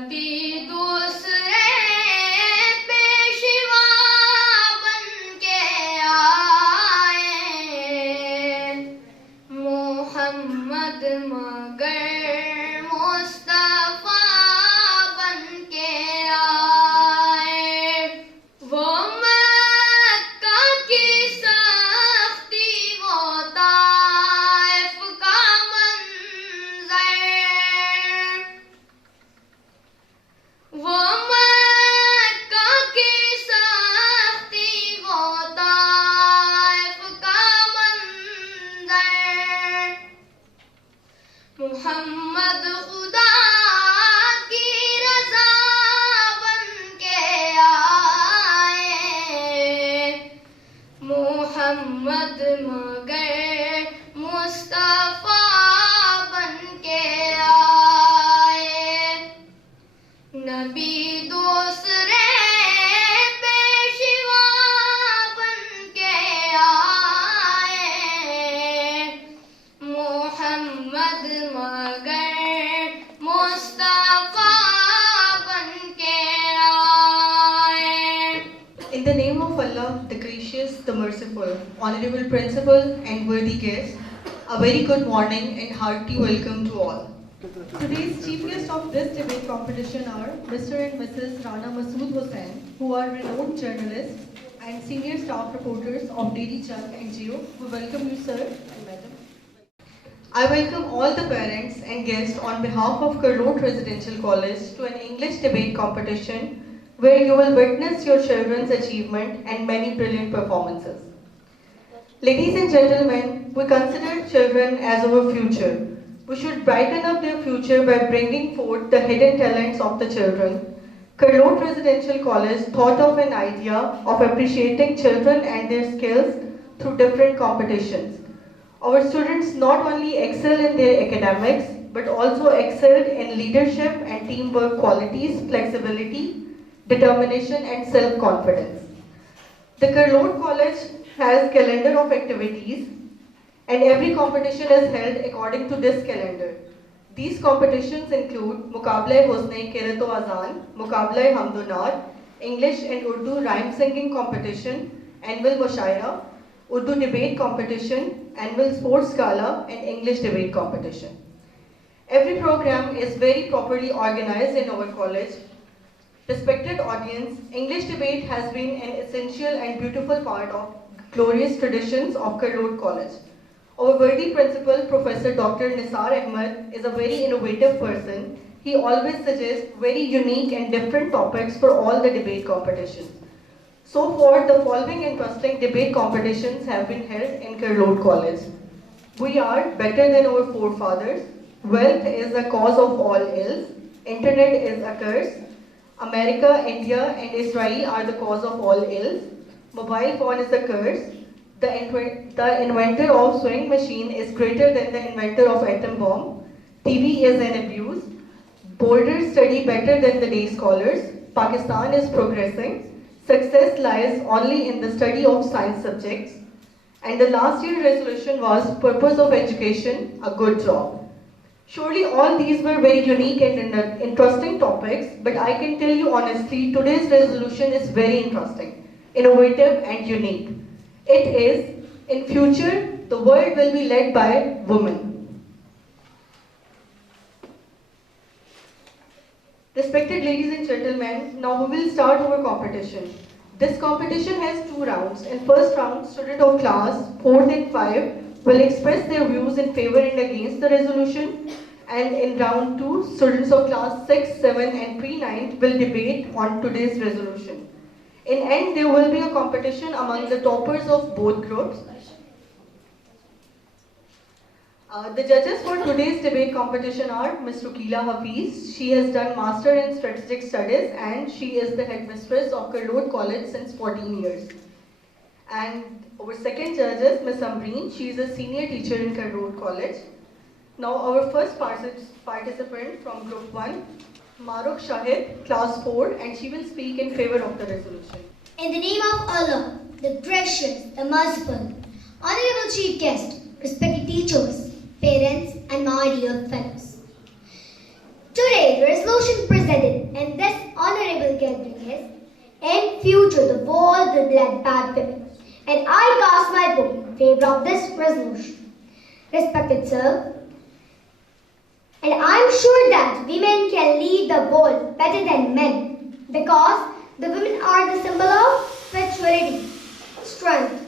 نبی دوسرے پیشوا بن کے آئے محمد مگر مصطفیٰ بن کے آئے وہ مکہ کی سختی وہ طائف کا منظر وہ مکہ کی سختی وہ طائف کا منظر محمد خدا کی رضا بن کے آئے محمد مگر مصطفیٰ بن کے آئے نبی دوسرے پیشوا بن کے آئے محمد مگر مصطفیٰ بن کے آئے. In the name of Allah, the gracious, the merciful, honorable principal and worthy guests, a very good morning and hearty welcome to all. Today's chief guests of this debate competition are Mr. and Mrs. Rana Masood Hussain, who are renowned journalists and senior staff reporters of Daily Chak and Jio. We welcome you, sir and madam. I welcome all the parents and guests on behalf of Karlot Residential College to an English debate competition where you will witness your children's achievement and many brilliant performances. Ladies and gentlemen, we consider children as our future. We should brighten up their future by bringing forth the hidden talents of the children. Karlot Residential College thought of an idea of appreciating children and their skills through different competitions. Our students not only excel in their academics, but also excelled in leadership and teamwork qualities, flexibility, determination and self-confidence. The Karlot College has calendar of activities and every competition is held according to this calendar. These competitions include Muqabla Husn-e Qirat o Azan, Muqabla Hamdunat, English and Urdu rhyme singing competition, annual Mushaira, Urdu debate competition, annual sports gala and English debate competition. Every program is very properly organized in our college. Respected audience, English debate has been an essential and beautiful part of glorious traditions of Karlot College. Our worthy principal, Professor Dr. Nisar Ahmed, is a very innovative person. He always suggests very unique and different topics for all the debate competitions. So far, the following interesting debate competitions have been held in Karlot College. We are better than our forefathers. Wealth is the cause of all ills. Internet is a curse. America, India and Israel are the cause of all ills. Mobile phone is a curse. The inventor of sewing machine is greater than the inventor of atom bomb. TV is an abuse. Boulders study better than the day scholars. Pakistan is progressing. Success lies only in the study of science subjects. And the last year resolution was purpose of education, a good job. Surely all these were very unique and interesting topics, but I can tell you honestly, today's resolution is very interesting, innovative and unique. It is, in future, the world will be led by women. Respected ladies and gentlemen, now we will start our competition. This competition has two rounds. In first round, students of class 4th and 5 will express their views in favor and against the resolution. And in round 2, students of class 6, 7 and pre-9 will debate on today's resolution. In end, there will be a competition among the toppers of both groups. The judges for today's debate competition are Ms. Rukila Hafiz. She has done Master in Strategic Studies and she is the headmistress of Karlot College since 14 years. And our second judge is Ms. Ambreen. She is a senior teacher in Karlot College. Now our first participant from Group 1, Maruk Shahid, Class 4, and she will speak in favor of the resolution. In the name of Allah, the gracious, the merciful, honorable chief guest, respected teachers, parents, and my dear fellows. Today, the resolution presented presented in this honorable gathering is, in future the world will be led by women. And I cast my vote in favor of this resolution. Respected sir, and I'm sure that women can lead the world better than men because the women are the symbol of spirituality, strength,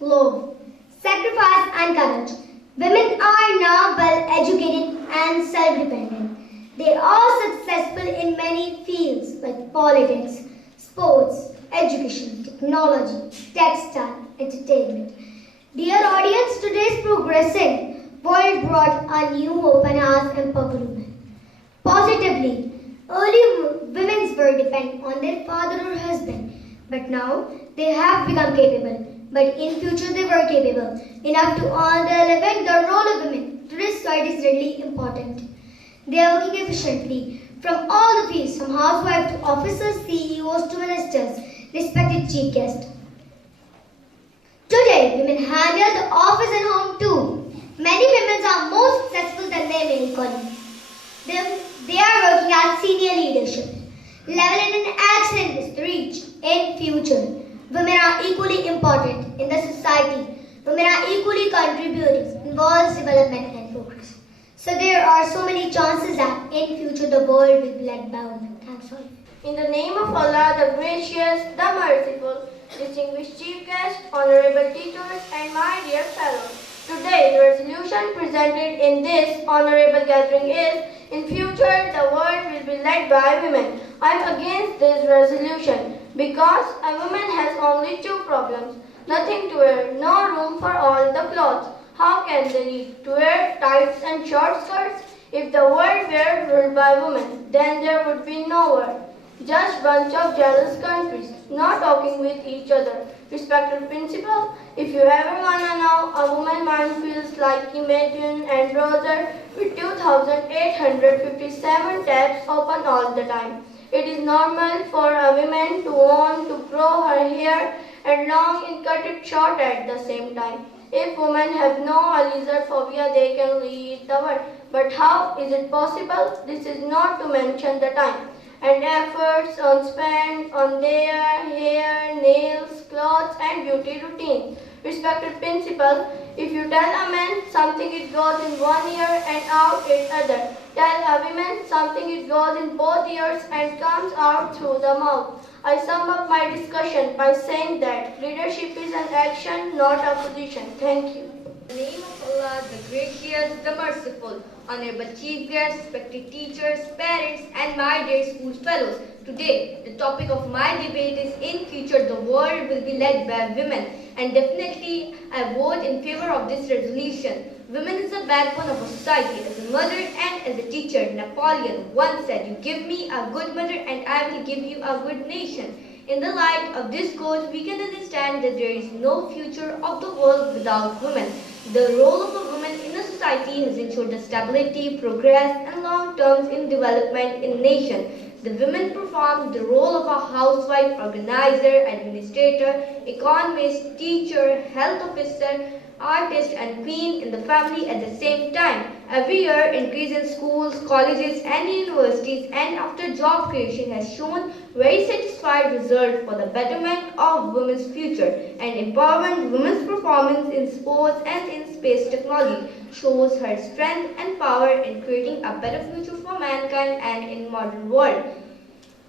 love, sacrifice and courage. Women are now well educated and self-dependent. They are successful in many fields like politics, sports, education, technology, textile, entertainment. Dear audience, today's progressing world brought a new hope and has empowered women. Positively, early women were dependent on their father or husband, but now they have become capable. But in future they were capable enough to elevate the role of women. Today's society is really important. They are working efficiently from all the fields, from housewives to officers, CEOs to ministers, respected chief guest. Today, women handle the office and home too. Many women are more successful than their male colleagues. They are working at senior leadership level and an excellent reach in future. Women are equally important in the society. Women are equally contributing in world's development and progress. So there are so many chances that in future the world will be led by women. Thanks all. In the name of Allah, the gracious, the merciful, distinguished chief guest, honorable teachers, and my dear fellows. Today, the resolution presented in this honorable gathering is, in future, the world will be led by women. I am against this resolution because a woman has only two problems. Nothing to wear, no room for all the clothes. How can they need to wear tights and short skirts? If the world were ruled by women, then there would be no world. Just bunch of jealous countries, not talking with each other. Respected principal, if you ever wanna know, a woman mind feels like imagine and browser with 2,857 tabs open all the time. It is normal for a woman to want to grow her hair and long and cut it short at the same time. If women have no lizard phobia, they can lead the world. But how is it possible? This is not to mention the time and efforts spent on their hair, nails, clothes and beauty routines. Respected principal, if you tell a man something it goes in one ear and out in other. Tell a woman something it goes in both ears and comes out through the mouth. I sum up my discussion by saying that leadership is an action, not a position. Thank you. In the name of Allah, the gracious, the merciful, honorable chief guests, respected teachers, parents, and my dear school fellows. Today, the topic of my debate is, in future, the world will be led by women. And definitely, I vote in favor of this resolution. Women is the backbone of a society. As a mother and as a teacher, Napoleon once said, "You give me a good mother and I will give you a good nation." In the light of this quote, we can understand that there is no future of the world without women. The role of a woman in a society has ensured the stability, progress, and long terms in development in nation. The women perform the role of a housewife, organizer, administrator, economist, teacher, health officer, artist, and queen in the family at the same time. Every year, increase in schools, colleges, and universities, and after job creation has shown very satisfied result for the betterment of women's future and empowerment. Women's performance in sports and in space technology shows her strength and power in creating a better future for mankind and in modern world.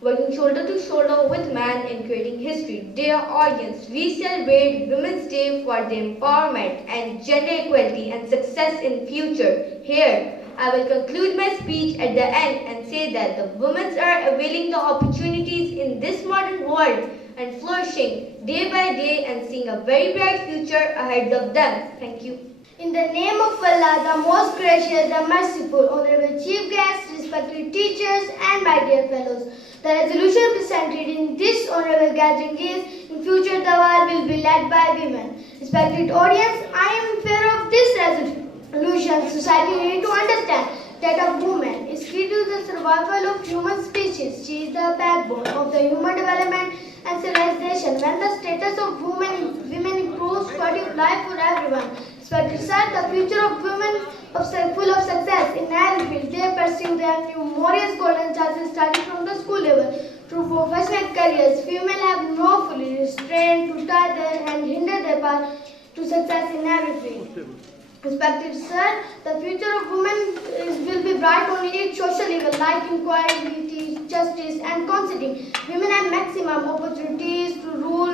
Working shoulder to shoulder with man in creating history. Dear audience, we celebrate Women's Day for the empowerment and gender equality and success in future. Here, I will conclude my speech at the end and say that the women are availing the opportunities in this modern world and flourishing day by day and seeing a very bright future ahead of them. Thank you. In the name of Allah, the most gracious, the merciful, honorable chief guests, respected teachers, and my dear fellows, the resolution presented in this honorable gathering is, in future the world will be led by women. Respected audience, I am in favor of this resolution. Society needs to understand that a woman is key to the survival of human species. She is the backbone of the human development and civilization. When the status of women improves, quality of life for everyone. Respected sir, the future of women full of success in every field. They pursue their numerous golden chances starting from the school level through professional careers. Females have no fully restrained to tie their and hinder their path to success in every field. Respected sir, the future of women will be bright only if social evil like equality, justice and considering. Women have maximum opportunities to rule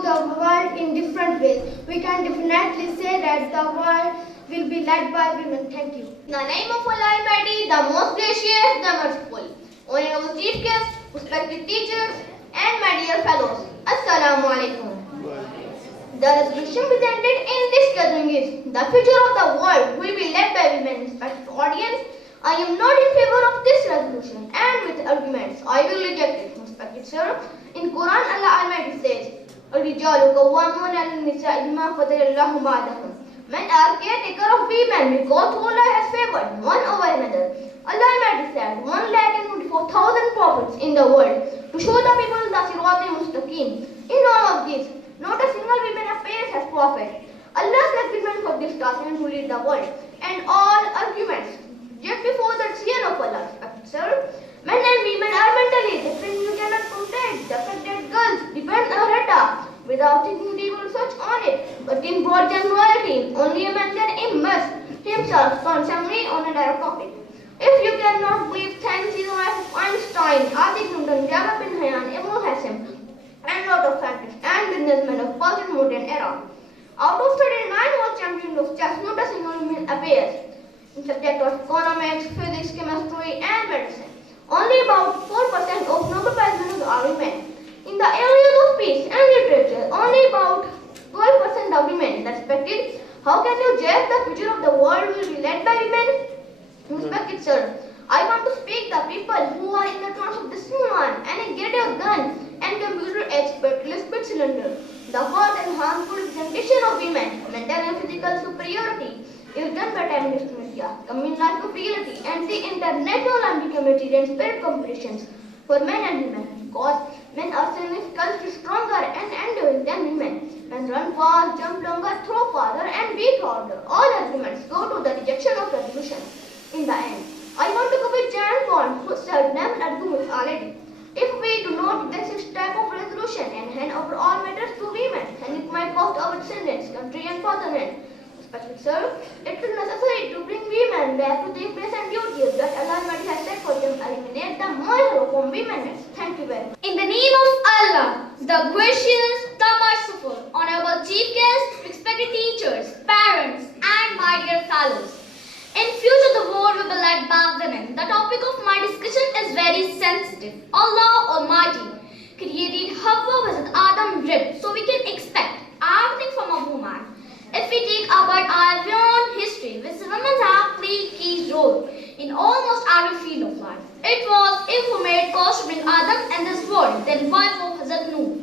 the world in different ways. We can definitely say that the world will be led by women. Thank you. In the name of Allah Almighty, the most gracious, the merciful, honorable chief guests, respected teachers, and my dear fellows, Assalamu alaikum. The resolution presented in this gathering is, the future of the world will be led by women. Respected audience, I am not in favor of this resolution and with arguments I will reject it. Respected sir, in Quran Allah Almighty says, الرجال قوامون على النساء بما فضل الله بعضهم. Men are caretaker of women because Allah has favored one over another. Allah Almighty said, 1,24,000 prophets in the world to show the people the Sirat-e-Mustaqim. In all of this, not a single woman appears as prophet. Allah selected men for this task and to lead the world. And all arguments just before the seal of Allah. Sir, men and women are mentally different. You cannot compare the fact that girls depend on rhetoric without taking deep research on it. But in broad generality, only a man can immerse himself constantly on a direct topic. If you cannot believe thanks in the life of Einstein, Isaac Newton, Jabba bin Hayyan, Ibn Hassan, and lot of scientists and businessmen of past and modern era. Out of 39 world champions of chess, not a single woman appears in subject of economics, physics, chemistry, and medicine. Only about 4% of Nobel Prize winners are women. In the areas of peace and literature, only about 12% are women. Respected, how can you judge the future of the world will be led by women? Respected sir, I want to speak the people who are in the trance of this woman and a get a gun and computer expert Elizabeth Cylinder. The false and harmful representation of women, mental and physical superiority is done by time-based media, communal life of reality, and the international Olympic committee and spirit competitions for men and women. Because men are significantly stronger and enduring than women. Men run fast, jump longer, throw farther, and beat harder. All arguments go to the rejection of resolution. In the end, I want to go with James Bond, who said never arguments already. If we do not get this type of resolution and hand over all matters to women, then it might cost our descendants, country and fatherland. Respected sir, it is necessary to bring women back to their place and duties that Allah Almighty has set for them, eliminate the moral from women. Thank you very much. In the name of Allah, the gracious, the merciful, honorable chief guests, respected teachers, parents, and my dear fellows. In future, the world will be led by women. The topic of my discussion is very sensitive. Allah Almighty created Hawa with Adam rib, so we can expect everything from a woman. If we take about our own history, which women have played key role in almost every field of life. It was if who made cause to bring Adam in this world, then wife of Hazrat Noor,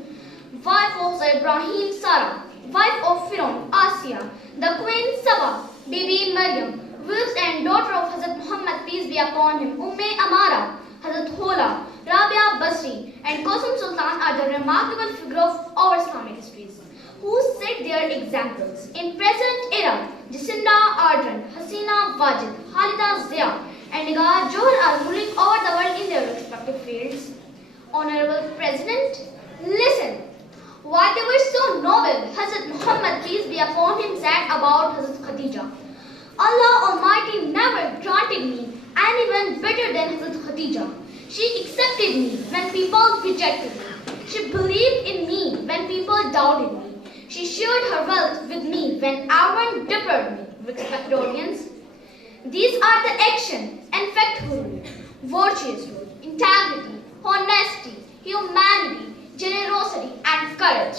wife of Ibrahim Sarah, wife of Firaun Asiya, the queen Saba, Bibi Maryam, wives and daughter of Hazrat Muhammad, peace be upon him, Amara, Hazrat Hola, Rabia Basri, and Qasim Sultan are the remarkable figure of our Islamic histories, who set their examples. In present era, Jacinda Ardern, Hasina Wajid, Khalida Zia, and Nigar Johar are ruling over the world in their respective fields. Honorable President, listen. Why they were so noble, Hazrat Muhammad, peace be upon him, said about Hazrat Khadija. Allah Almighty never granted me anyone better than Hazrat Khadija. She accepted me when people rejected me. She believed in me when people doubted me. She shared her wealth with me when everyone deferred me. Respected audience, these are the actions and factful, virtuous rule, integrity, honesty, humanity, generosity, and courage.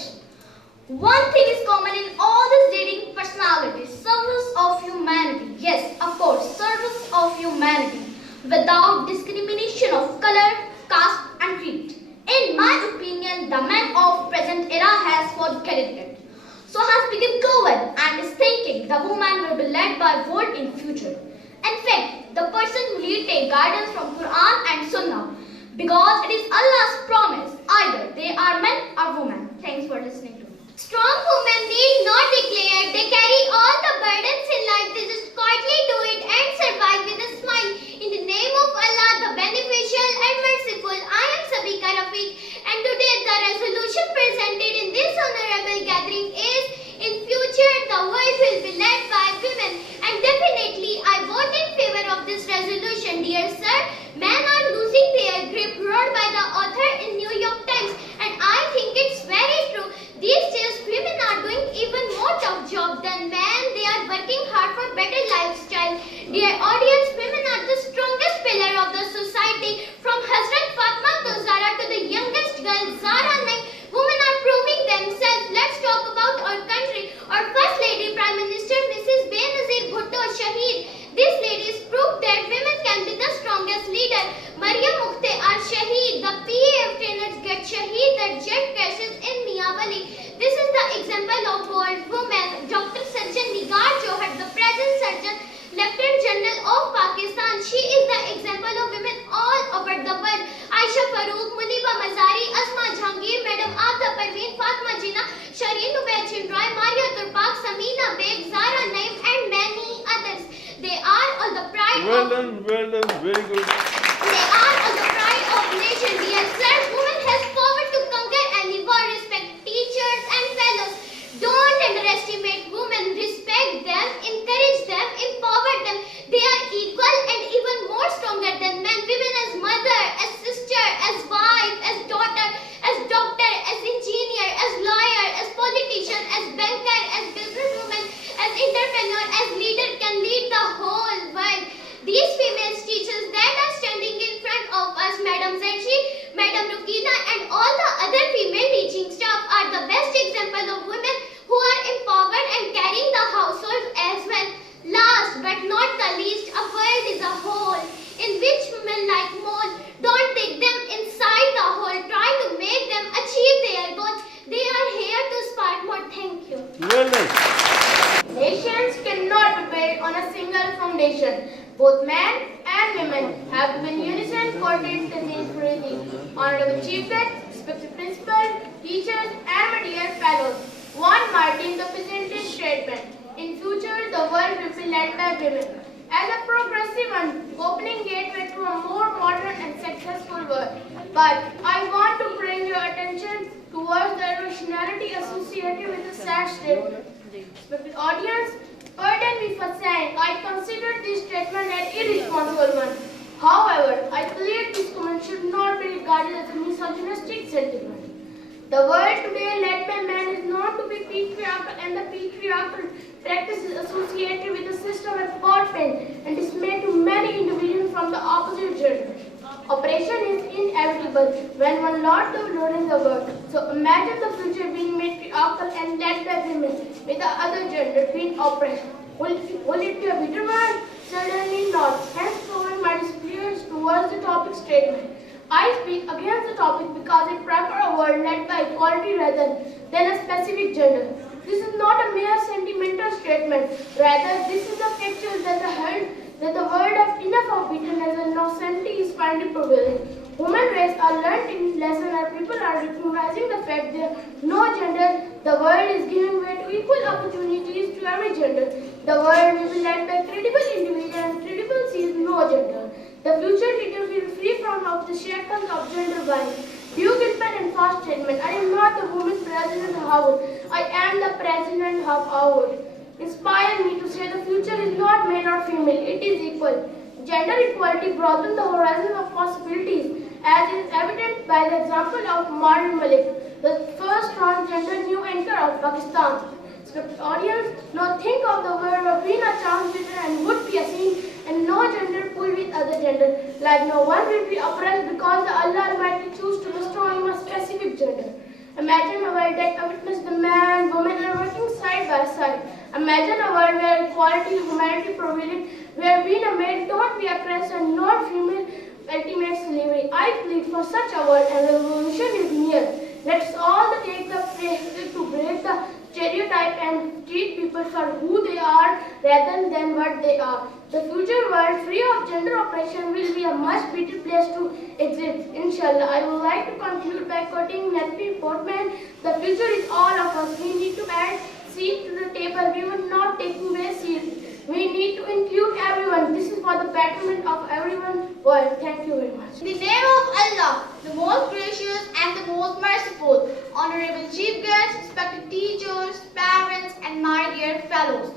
One thing is common in all these leading personalities, service of humanity. Yes, of course, service of humanity without discrimination of color, caste, and creed. In my opinion, the man of present era has forgotten it. So has become coward and is thinking the woman will be led by world in future. In fact, the person who will take guidance from Quran and Sunnah, because it is Allah's promise, either they are men or women. Thanks for listening to me. Strong women need not declare. They carry all the burdens in life. They just quietly do it and survive with a smile. In the name of Allah, the beneficial and merciful, I am Sabika Rafiq, and today the resolution presented in this honorable gathering is: in future, the world will be led by women. And definitely, I vote in favor of this resolution. Dear sir, men are losing their grip, wrote by the author in New York Times. And I think it's very true. These days, women are doing even more tough job than men. They are working hard for better lifestyle. Dear audience, women are the strongest pillar of the society. From Hazrat Fatma to Zara to the youngest girl, Zara Naik, women are proving themselves. Let's talk about our country. Our First Lady, Prime Minister Mrs. Benazir Bhutto, Shaheed. These ladies proved that women can be the strongest leader. Maryam Mukhte are Shaheed. The PAF trainers get Shaheed at jet crashes in Miyawali. This is the example of bold women. Dr. Sajjan Nigar Johar, the present surgeon, Lieutenant General of Pakistan. She is the example of women all over the world. Aisha Farooq, Muniba Mazari, Asma Jahangir, Madam Aafda Parveen, Fatma Jinnah, Shireen Ubaid Roy, Maria Turpak, Samina Beg, Zara Naim, and many others. They are all the pride Well of done, very good. They are all the pride of nation. Dear sir, women has power to conquer any war. Respect teachers and fellows. Don't underestimate women. Respect them, encourage them, empower them. They are equal and even more stronger than men. Women as mother, as sister, as wife, as daughter, as doctor, as engineer, as lawyer, as politician, as banker, as businesswoman, as entrepreneur, as leader can lead the whole world. These female teachers that are standing in front of us, Madam Zarshi, Madam Rukina, and all the other female teaching staff are the best example of women who are empowered and carrying the household as well. Last but not the least, a world is a whole in which women like mold. Don't take them inside the hole. Try to make them achieve their goals. They are here to spark more. Thank you. Well done. Nations cannot be built on a single foundation. Both men and women have to be in unison coordinate the need for anything. Honorable Chief Guest, respected principal, teachers, and my dear fellows. One Martin, the presented statement. In future, the world will be led by women. As a progressive and opening gateway to a more modern and successful world. But I want to bring your attention towards the irrationality associated with the sad statement. Respected audience, pardon me for saying I consider this statement an irresponsible one. However, I believe this comment should not be regarded as a misogynistic sentiment. The world today led by men is known to be patriarchal, and the patriarchal practices associated with the system have caused pain and dismay to many individuals from the opposite gender. Oppression is inevitable when one Lord the Lord in the world. So imagine the future being matriarchal and led by women with the other gender being oppressed. Will it be a better world? Certainly not. Hence proving my disappearance towards the topic statement. I speak against the topic because I prefer a world led by equality rather than a specific gender. This is not a mere sentimental statement. Rather, this is a factual that the word of enough of bitterness and innocently is finally prevailing. Human race are learned in lesson and people are recognizing the fact that no gender, the world is giving way to equal opportunities to every gender. The world will be led by credible individual and credible sees no gender. The future leader will be free from of the shackles of gender bias. Duke Gilpin and fast statement. I am not the woman president of Howard. I am the president of Howard. Inspire me to say the future is not male or female. It is equal. Gender equality broadens the horizon of possibilities, as is evident by the example of Marwan Malik, the first transgender new anchor of Pakistan. Script audience, now think of the world of being a transgender and would be a scene and no gender pull with other gender. Like no one will be oppressed because the Allah Almighty choose to bestow him a specific gender. Imagine a world that witness the man, woman are working side by side. Imagine a world where equality, humanity prevails, where being a male don't be oppressed and not female ultimate slavery. I plead for such a world and the revolution is near. Let's all take the place to break the stereotype and treat people people for who they are rather than what they are. The future world free of gender oppression will be a much better place to exist. Inshallah, I would like to conclude by quoting Natalie Portman. The future is all of us. We need to add seats to the table. We will not take away seats. We need to include everyone. This is for the betterment of everyone's world. Thank you very much. In the name of Allah, the most gracious and the most merciful, honorable chief guests, respected teachers, parents, and my dear fellows.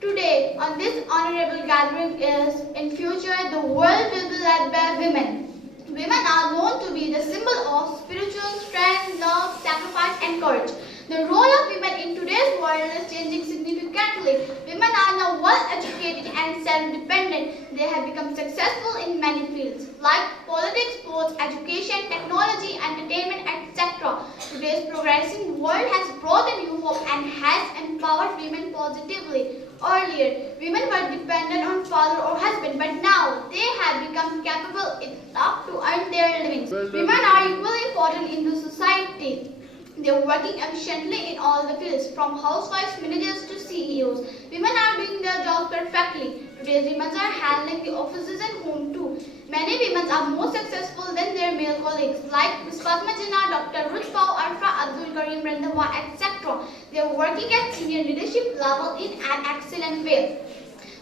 Today, on this honorable gathering is, in future, the world will be led by women. Women are known to be the symbol of spiritual strength, love, sacrifice, and courage. The role of women in today's world is changing significantly. Women are now well educated and self-dependent. They have become successful in many fields like politics, sports, education, technology, entertainment, etc. Today's progressing world has brought a new hope and has empowered women positively. Earlier, women were dependent on father or husband, but now they have become capable enough to earn their livings. Women are equally important in the society. They are working efficiently in all the fields, from housewives, managers to CEOs. Women are doing their jobs perfectly. Today's women are handling the offices and home too. Many women are more successful than their male colleagues, like Ms. Padma Jinnah, Dr. Ruth Pau, Arfa Abdul Karim Randhawa, etc. They are working at senior leadership level in an excellent way.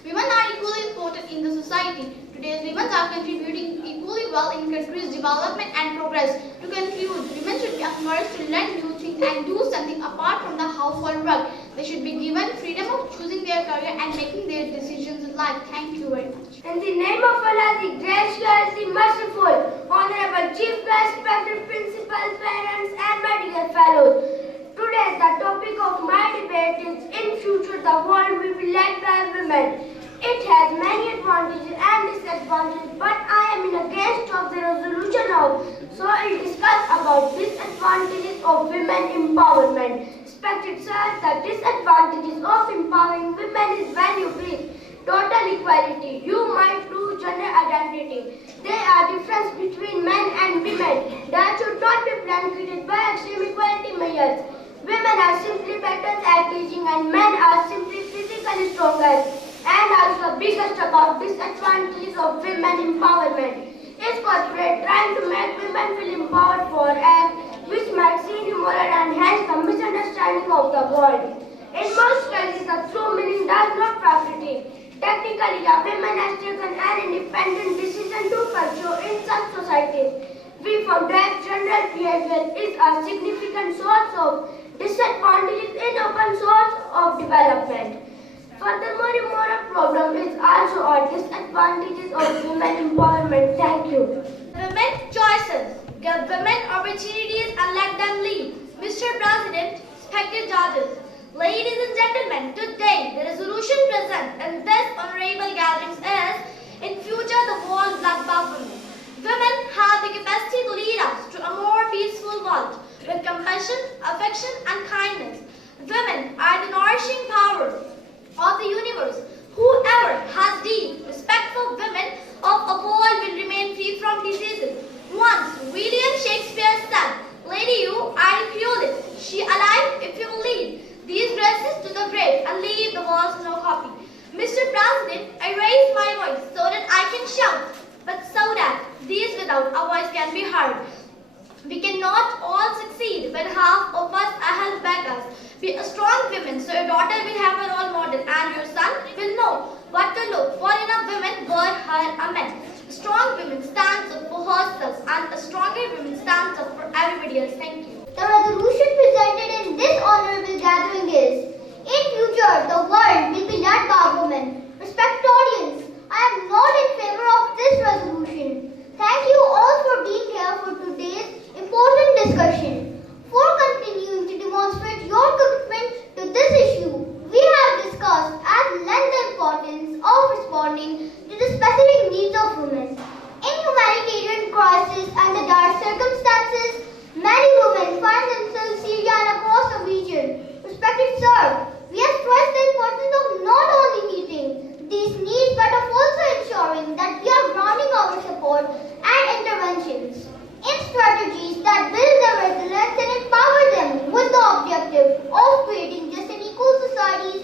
Women are equally important in the society. Today's women are contributing equally well in country's development and progress. To conclude, women should be encouraged to learn new things and do something apart from the household work. They should be given freedom of choosing their career and making their decisions in life. Thank you very much. In the name of Allah, the gracious, the merciful, honorable chief guest, respected principals, parents, and my dear fellows. Today, the topic of my debate is, in future, the world will be led by women. It has many advantages and disadvantages, but I am in against of the resolution of, so I'll discuss about disadvantages of women empowerment. Respected sir, the disadvantages of empowering women is when you breathe total equality. You might lose gender identity. There are differences between men and women that should not be blanketed by extreme equality measures. Women are simply better at teaching and men are simply physically stronger. And also biggest about disadvantages of women empowerment is corporate trying to make women feel empowered for acts which might seem immoral and hence the misunderstanding of the world. In most cases, the true meaning does not property. Technically, a woman has taken an independent decision to pursue in some societies. We found that gender behavior is a significant source of disadvantages in open source of development. Furthermore, a moral problem is also our disadvantages of women empowerment. Thank you. Women choices. Give women opportunities and let them lead. Mr. President, respected judges, ladies and gentlemen, today the resolution present in this honorable gathering is, in future the world led by women. Women have the capacity to lead us to a more peaceful world with compassion, affection and kindness. Women are the nourishing power of the universe. Whoever has deep respect for women of a world will remain free from diseases. Once William Shakespeare said, "Lady, you are fearless. She alive if you will lead these dresses to the grave and leave the walls no copy." Mr. President, I raise my voice so that I can shout, but so that these without a voice can be heard. We cannot all succeed when half of us are held back us. Be a strong woman so your daughter will have a role model and your son will know what to look for in a woman were her a man. A strong woman stands up for herself and a stronger woman stands up for everybody else. Thank you. The resolution presented in this honorable gathering is, in future, the world will be led by women. Respected audience, I am not in favor of this resolution. Thank you all for being here for today's important discussion. For continuing to demonstrate your commitment to this issue, we have discussed at length the importance of responding to the specific needs of women. In humanitarian crisis and the dire circumstances, many women find themselves in Syria and across the region. Respected sir, we have stressed the importance of not only meeting these needs but of also ensuring that we are grounding our support and interventions in strategies that build their resilience and empower them with the objective of creating just and equal societies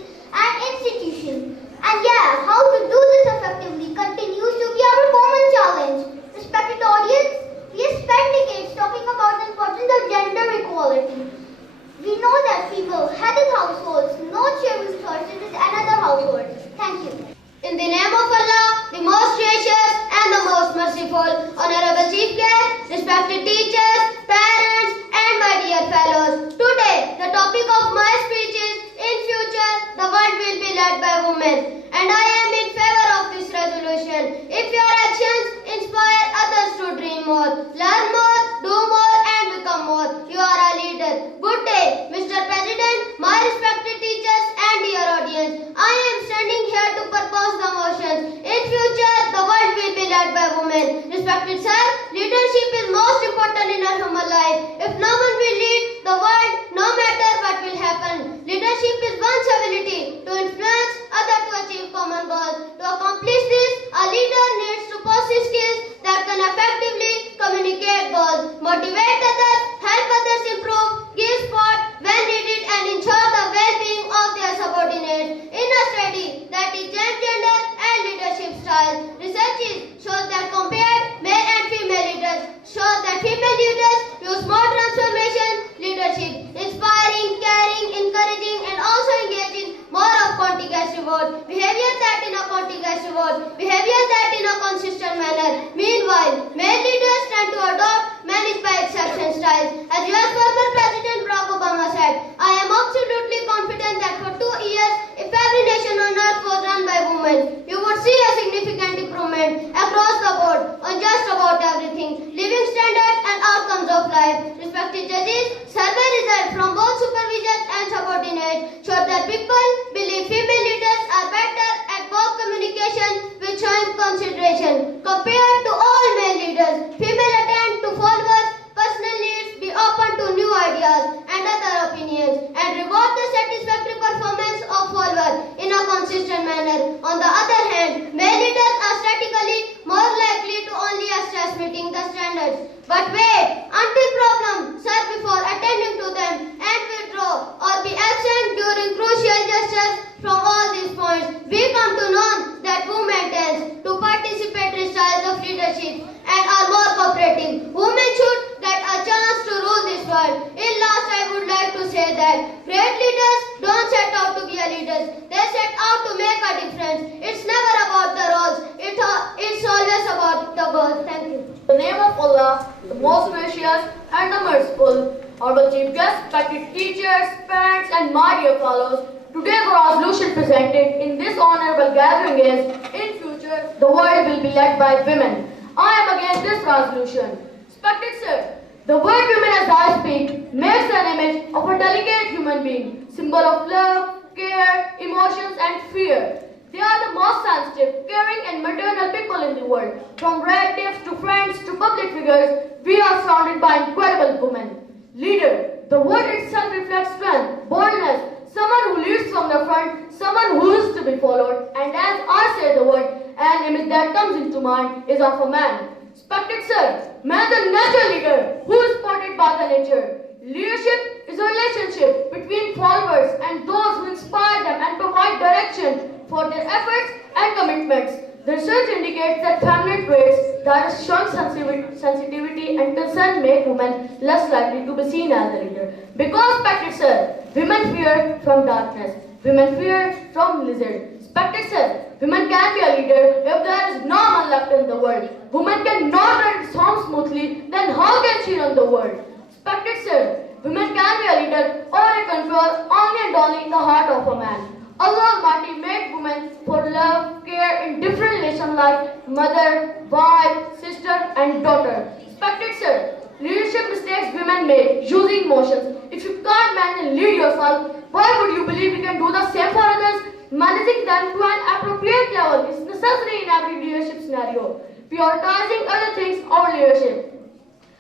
beautiful, honorable chief guest, respected teachers, parents, and my dear fellows. Today, the topic of my speech is, in future, the world will be led by women. And I am in favor of this resolution. If your actions inspire others to dream more, learn more, do more, and become more, you are a leader. Good day, Mr. President, my respected teachers, and dear audience. I am standing here to propose the motion. In future, the world will be led by women. Respected sir, leadership is most important in our human life. If no one will lead the world, no matter what will happen. Leadership is one's ability to influence others to achieve common goals. To accomplish this, a leader needs to possess skills that can effectively communicate goals, motivate others, help others improve, give support when needed, and ensure the well-being of their subordinates. In a study that is gender and leadership style, research shows that compared male and female leaders shows that female leaders use more transformation leadership, inspiring, caring, encouraging, and also engaging more of contiguous reward, behavior that in a contiguous reward, behavior that in a consistent manner. Meanwhile, male leaders tend to adopt managed by exception styles. As US former President Barack Obama said, I am absolutely confident that for 2 years, if every nation on earth was run by women, you would see a significant improvement across the board on just about everything, living standards and outcomes of life. Respected judges, survey results from both supervisors and subordinates show that people believe female leaders are better at both communication with showing consideration compared to all male leaders. Female attend to followers, personal needs, be open to new ideas and other opinions, and reward the satisfactory performance of followers in a consistent manner. On the other hand, male leaders are statistically more likely to only assess meeting the standards, but wait until problems serve before attending to them and withdraw or be absent during crucial gestures. From all these points, we come to know that women tend to participatory styles of leadership and are more cooperative. Women should get a chance to rule this world. In last, I would like to say that great leaders don't set out to be a leaders. They set out to make a difference. It's never about the roles. It's always about the goals. Thank you. In the name of Allah, the most gracious and the merciful, honorable chief guests, respected teachers, parents, and my dear fellows, today the resolution presented in this honorable gathering is, in future, the world will be led by women. I am against this resolution. Respected sir, the word women as I speak makes an image of a delicate human being, symbol of love, care, emotions, and fear. They are the most sensitive, caring, and maternal people in the world. From relatives to friends to public figures, we are surrounded by incredible women. Leader, the word itself reflects strength, boldness, someone who leads from the front, someone who is to be followed, and as I say the word, an image that comes into mind is of a man. Respected sir, man is a natural leader who is supported by the nature. Leadership is a relationship between followers and those who inspire them and provide direction for their efforts and commitments. The research indicates that feminine traits that are showing sensitivity and concern make women less likely to be seen as a leader. Because, respected sir, women fear from darkness. Women fear from lizard. Respected sir, women can be a leader if there is no one left in the world. Women cannot run its home smoothly, then how can she run the world? Respected sir, women can be a leader or a control only and only in the heart of a man. Allah Almighty made women for love, care in different relations like mother, wife, sister, and daughter. Respected sir, leadership mistakes women make using emotions. If you can't manage and lead yourself, why would you believe you can do the same for others? Managing them to an appropriate level is necessary in every leadership scenario. Prioritizing other things over leadership.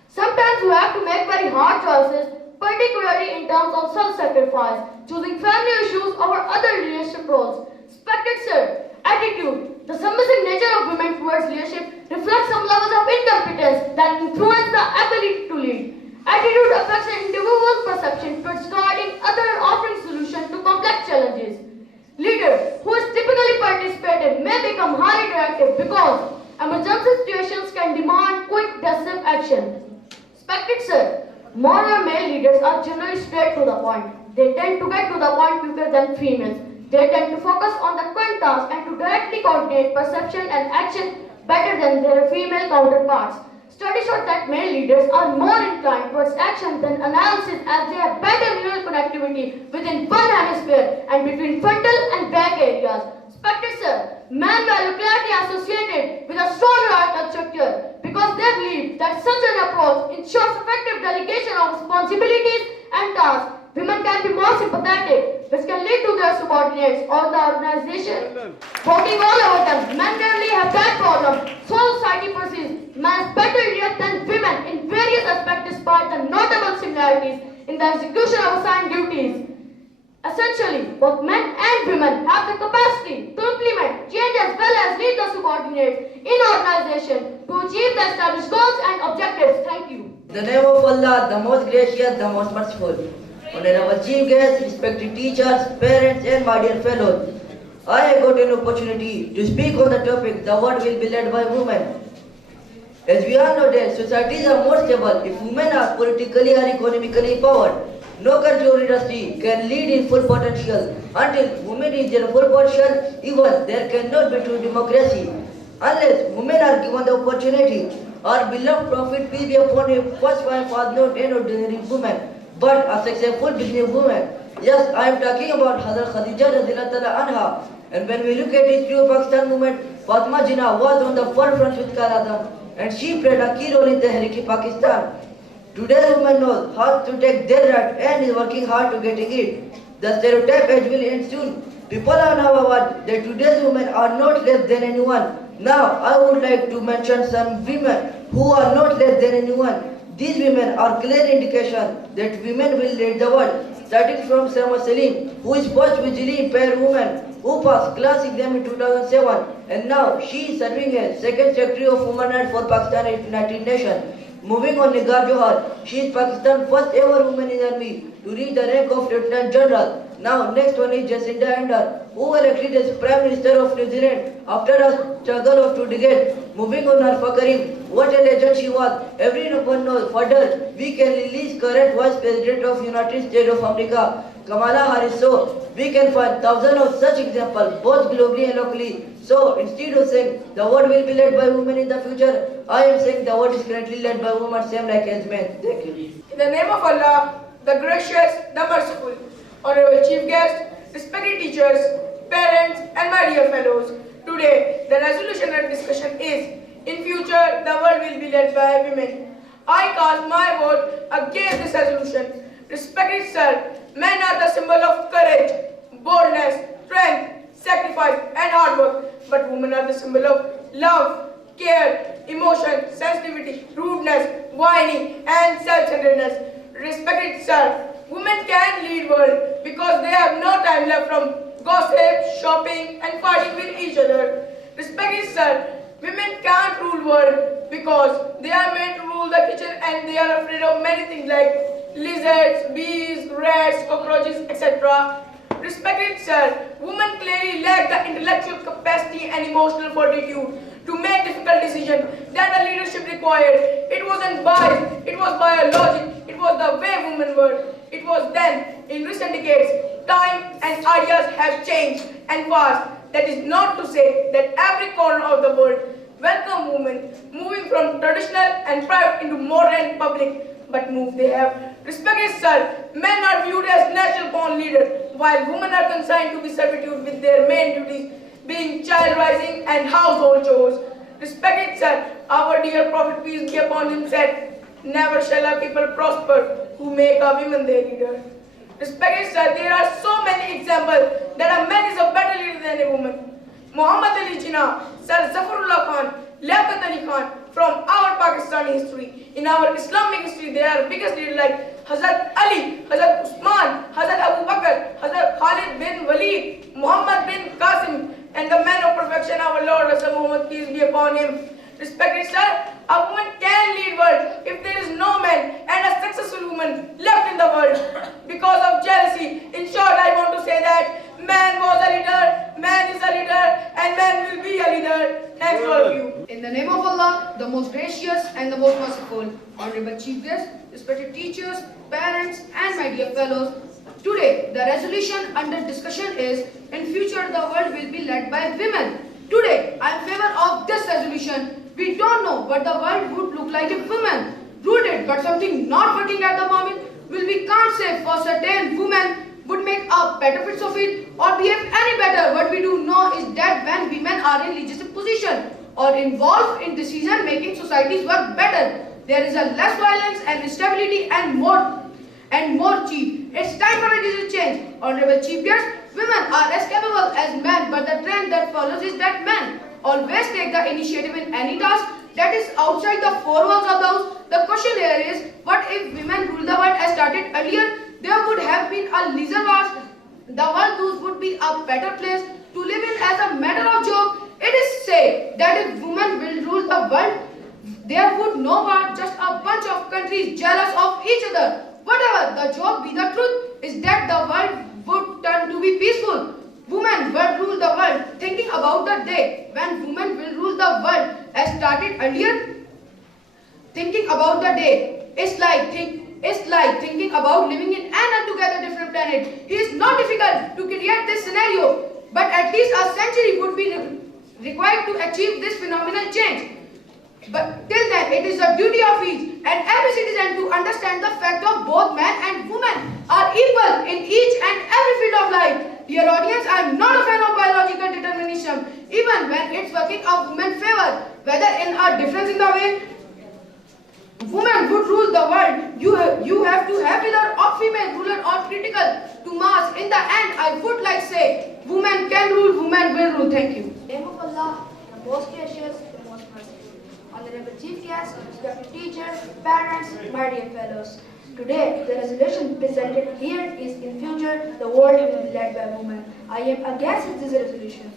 Sometimes you have to make very hard choices, particularly in terms of self-sacrifice, choosing family issues over other leadership roles. Respected sir, attitude. The submissive nature of women towards leadership reflects some levels of incompetence that influence the ability to lead. Attitude affects an individual's perception towards guiding other and offering solutions to complex challenges. Leader who is typically participative may become highly directive because emergency situations can demand quick, decisive action. Respected sir, more male leaders are generally straight to the point. They tend to get to the point quicker than females. They tend to focus on the current task and to directly coordinate perception and action better than their female counterparts. Studies show that male leaders are more inclined towards action than analysis as they have better neural connectivity within one hemisphere and between frontal and back areas. Respected sir, men value clarity associated with a strong hierarchical structure because they believe that such an approach ensures effective delegation of responsibilities and tasks. Women can be more sympathetic, which can lead to their subordinates or the organization voting all over them. Men rarely have that problem. So society perceives men as better yet than women in various aspects despite the notable similarities in the execution of assigned duties. Essentially, both men and women have the capacity to implement change as well as lead the subordinates in organization to achieve the established goals and objectives. Thank you. In the name of Allah, the most gracious, the most merciful. Honorable Chief Guest, respected teachers, parents and my dear fellows, I have got an opportunity to speak on the topic, the world will be led by women. As we all know that societies are more stable if women are politically or economically empowered. No country or industry can lead in full potential until women reach their full potential. Even there cannot be true democracy unless women are given the opportunity. Our beloved Prophet, peace be upon him, first wife was not an ordinary woman, but a successful business woman. Yes, I am talking about Hazrat Khadija radhiyallahu anha. And when we look at history of Pakistan movement, Fatima Jinnah was on the forefront with Qaradam, and she played a key role in Tehreek-e-Pakistan. Today's woman knows how to take their right and is working hard to getting it. The stereotype age will end soon. People are now aware that today's women are not less than anyone. Now, I would like to mention some women who are not less than anyone. These women are clear indication that women will lead the world. Starting from Sama Salim, who is first visually impaired woman who passed class exam in 2007, and now she is serving as Second Secretary of Human Rights for Pakistan at United Nations. Moving on, Nigar Johar, she is Pakistan's first ever woman in army to reach the rank of Lieutenant General. Now, next one is Jacinda Ardern, who was elected as Prime Minister of New Zealand after a struggle of 2 decades. Moving on, Arfa Karim, what a legend she was. Everyone knows. Further, we can release current Vice President of United States of America, Kamala Harris. So, we can find thousands of such examples, both globally and locally. So, instead of saying the world will be led by women in the future, I am saying the world is currently led by women, same like as men. Thank you. In the name of Allah, the gracious, the merciful, Honorable Chief Guest, respected teachers, parents, and my dear fellows, today the resolution and discussion is, in future the world will be led by women. I cast my vote against this resolution. Respected sir, men are the symbol of courage, boldness, strength, sacrifice, and hard work, but women are the symbol of love, care, emotion, sensitivity, rudeness, whining, and self-centeredness. Respected sir, women can lead world because they have no time left from gossip, shopping, and fighting with each other. Respected sir, women can't rule world because they are meant to rule the kitchen and they are afraid of many things like lizards, bees, rats, cockroaches, etc. Respected sir, women clearly lack the intellectual capacity and emotional fortitude to make difficult decisions that the leadership required. It wasn't bias, it was biologic, it was the way women were. It was then. In recent decades, time and ideas have changed and fast. That is not to say that every corner of the world welcome women, moving from traditional and private into modern public. But move they have. Respected sir, men are viewed as natural born leaders, while women are consigned to be servitude with their main duties being child raising and household chores. Respected sir, our dear Prophet, peace be upon him, said, never shall a people prosper who make a woman their leader. Respected sir, there are so many examples that a man is a better leader than a woman. Muhammad Ali Jinnah, Sir Zafarullah Khan, Liaquat Ali Khan, from our Pakistani history. In our Islamic history, there are biggest leaders like Hazrat Ali, Hazrat Usman, Hazrat Abu Bakr, Hazrat Khalid bin Walid, Muhammad bin Qasim, and the man of perfection, our Lord Rasul Muhammad, peace be upon him. Respected sir, a woman can lead world if there is no man and a successful woman left in the world because of jealousy. In short, I want to say that man was a leader, man is a leader, and man will be a leader. Thanks to all of you. In the name of Allah, the most gracious and the most merciful, Honorable Chief Guest, respected teachers, parents, and my dear fellows, today the resolution under discussion is, in future the world will be led by women. Today, I am in favor of this resolution. resolution, we don't know what the world would look like if women ruled it, but something not working at the moment. Well, we can't say for certain women would make a better fit of it or behave any better. What we do know is that when women are in leadership position or involved in decision making, societies work better. There is a less violence and stability and more chief. It's time for a digital change. Honorable Chief Guest, women are as capable as men, but the trend that follows is that men always take the initiative in any task that is outside the four walls of the house. The question here is, what if women rule the world as started earlier? There would have been a leisure vast. The world those would be a better place to live in. As a matter of joke, it is said that if women will rule the world, there would no war, just a bunch of countries jealous of each other. Whatever the joke be, the truth is that the world would turn to be peaceful. Women will rule the world. Thinking about the day when women will rule the world as started earlier. Thinking about the day, it's like thinking about living in an altogether different planet. It is not difficult to create this scenario, but at least a century would be required to achieve this phenomenal change. But till then, it is the duty of each and every citizen to understand the fact of both men and women are equal in each and every field of life. Dear audience, I am not a fan of biological determinism, even when it's working a woman's favor, whether in a difference in the way women would rule the world. You have to have either a female ruler or critical to mass. In the end, I would like say, women can rule, women will rule. Thank you. Name of Allah, the most gracious, the most merciful. Honorable Chief Guest, respected teachers, parents, my dear fellows. Today, the resolution presented here is in future, the world will be led by women. I am against this resolution.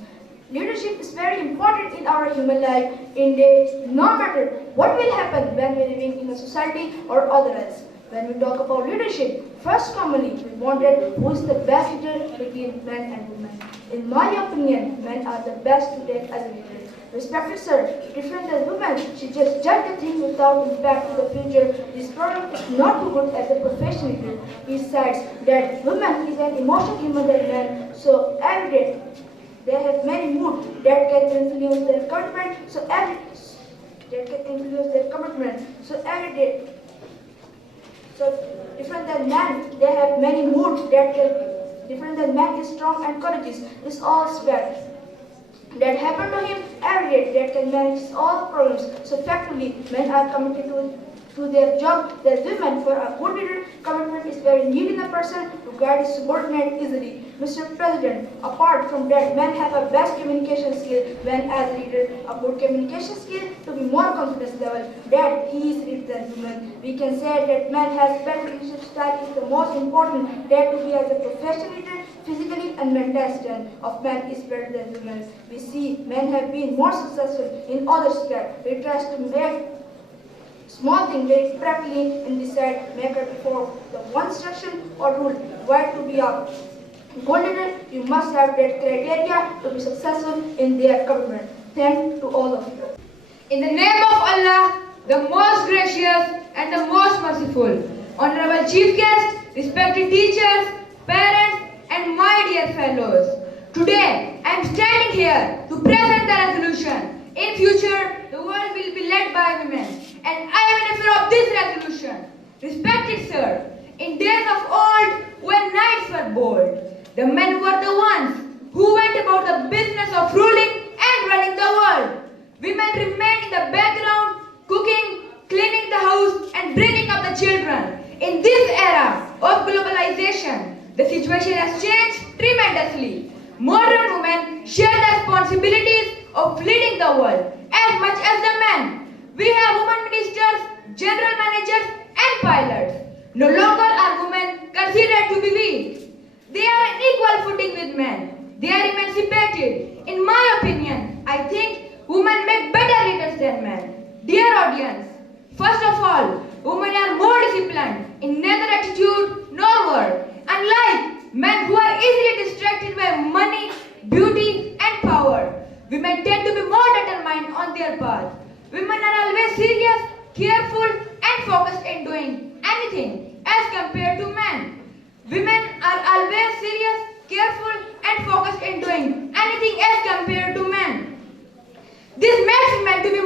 Leadership is very important in our human life in days, no matter what will happen when we are living in a society or otherwise. When we talk about leadership, first commonly we wanted who is the best leader between men and women. In my opinion, men are the best to take as a leader. Respected sir, different as women, she just judge the thing without impact to the future. This problem is not too good as a professional leader. Besides that, women is an emotional human than men, so every day they have many moods that can influence their commitment. So every day. So different than men, they have many moods that can different than man is strong and courageous. This all spread. That happened to him every day that can manage all problems. So effectively, men are committed to their job. The women, for a good leader, commitment is very needed in a person to guide his subordinate easily. Mr. President, apart from that, men have a best communication skill. When as a leader, a good communication skill to be more confidence level that he is leader than women. We can say that man has better leadership style is the most important. That to be as a professional leader, physically and mental strength of man is better than women. We see men have been more successful in other aspects. They try to make small thing very practically and decide maker before the one instruction or rule where to be up. Good leader, you must have that criteria to be successful in their commitment. Thanks to all of you. In the name of Allah, the most gracious and the most merciful, Honorable Chief Guest, respected teachers, parents, and my dear fellows. Today, I am standing here to present the resolution. In future, the world will be led by women, and I am in favor of this resolution. Respected sir, in days of old, when knights were bold, the men were the ones who went about the business of ruling and running the world. Women remained in the background, cooking, cleaning the house, and bringing up the children. In this era of globalization, the situation has changed tremendously. Modern women share the responsibilities of leading the world as much as the men. We have women ministers, general managers, and pilots. No longer are women considered to be weak. They are on equal footing with men. They are emancipated. In my opinion, I think women make better leaders than men. Dear audience, first of all, women are more disciplined in neither attitude nor word. Unlike men who are easily distracted by money, beauty, and power, women tend to be more determined on their path. Women are always serious, careful, and focused in doing anything as compared to men. Women are always serious, careful, and focused in doing anything as compared to men. This makes women to be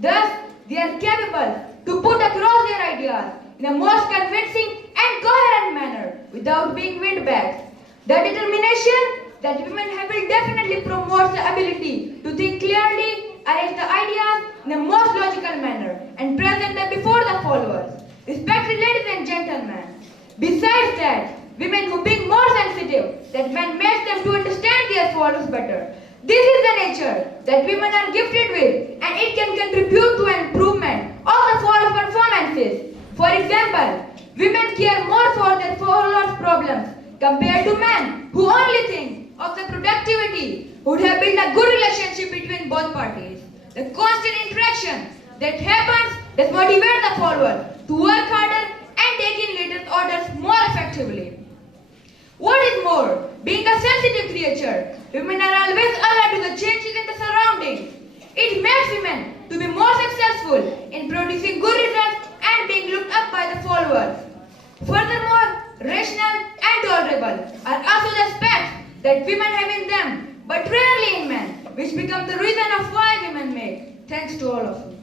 Thus, they are capable to put across their ideas in a most convincing and coherent manner without being windbags. The determination that women have will definitely promote the ability to think clearly, arrange the ideas in a most logical manner, and present them before the followers. Respected ladies and gentlemen, besides that, women who being more sensitive, that men makes them to understand their followers better. This is the nature that women are gifted with, and it can contribute to an improvement of the followers' performances. For example, women care more for their followers' problems compared to men who only think of the productivity, would have built a good relationship between both parties. The constant interaction that happens that motivate the follower to work harder and take in leaders' orders more effectively. What is more, being a sensitive creature, women are always alert to the changes in the surroundings. It makes women to be more successful in producing good results and being looked up by the followers. Furthermore, rational and tolerable are also the aspects that women have in them, but rarely in men, which become the reason of why women make. Thanks to all of you.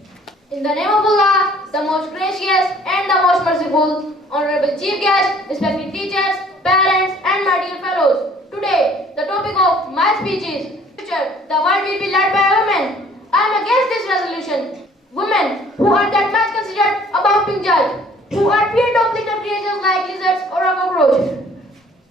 In the name of Allah, the most gracious and the most merciful, honorable chief guest, respected teachers, parents, and my dear fellows. Today, the topic of my speech is future. The world will be led by women. I am against this resolution. Women who are that much considered above being judged, who are feared of little creatures like lizards or a cockroach,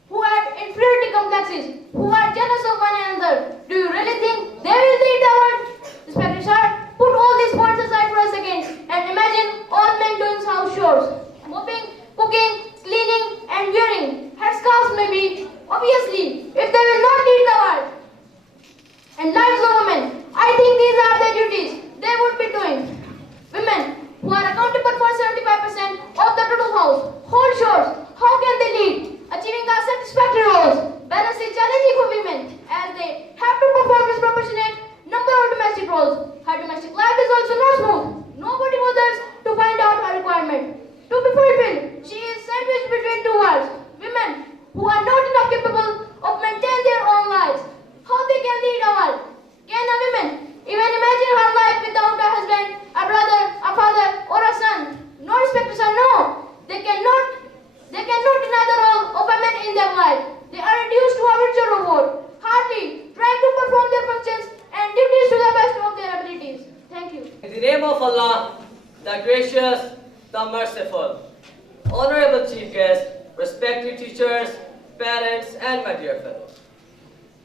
who have inferiority complexes, who are jealous of one another. Do you really think they will lead the world? Respected sir, put all these points aside for a second and imagine all men doing house chores, mopping, cooking, cleaning, and wearing headscarves maybe. Obviously, if they will not lead the world and lives of women, I think these are the duties they would be doing. Women who are accountable for 75% of the total household chores, how can they lead? Achieving our satisfactory roles. Balance is challenging for women as they have to perform disproportionate number of domestic roles. Her domestic life is also not smooth. Nobody bothers to find out her requirement. To be fulfilled, she is sandwiched between two worlds. Women who are not enough capable of maintaining their own lives. How they can lead a world? Can a woman even imagine her life without a husband, a brother, a father, or a son? No, respecters, no. They cannot deny the role of a man in their life. They are reduced to a virtual robot, hardly trying to perform their functions and duties to the best of their abilities. Thank you. In the name of Allah, the gracious, the merciful. Honorable chief guest, respected teachers, parents, and my dear fellows.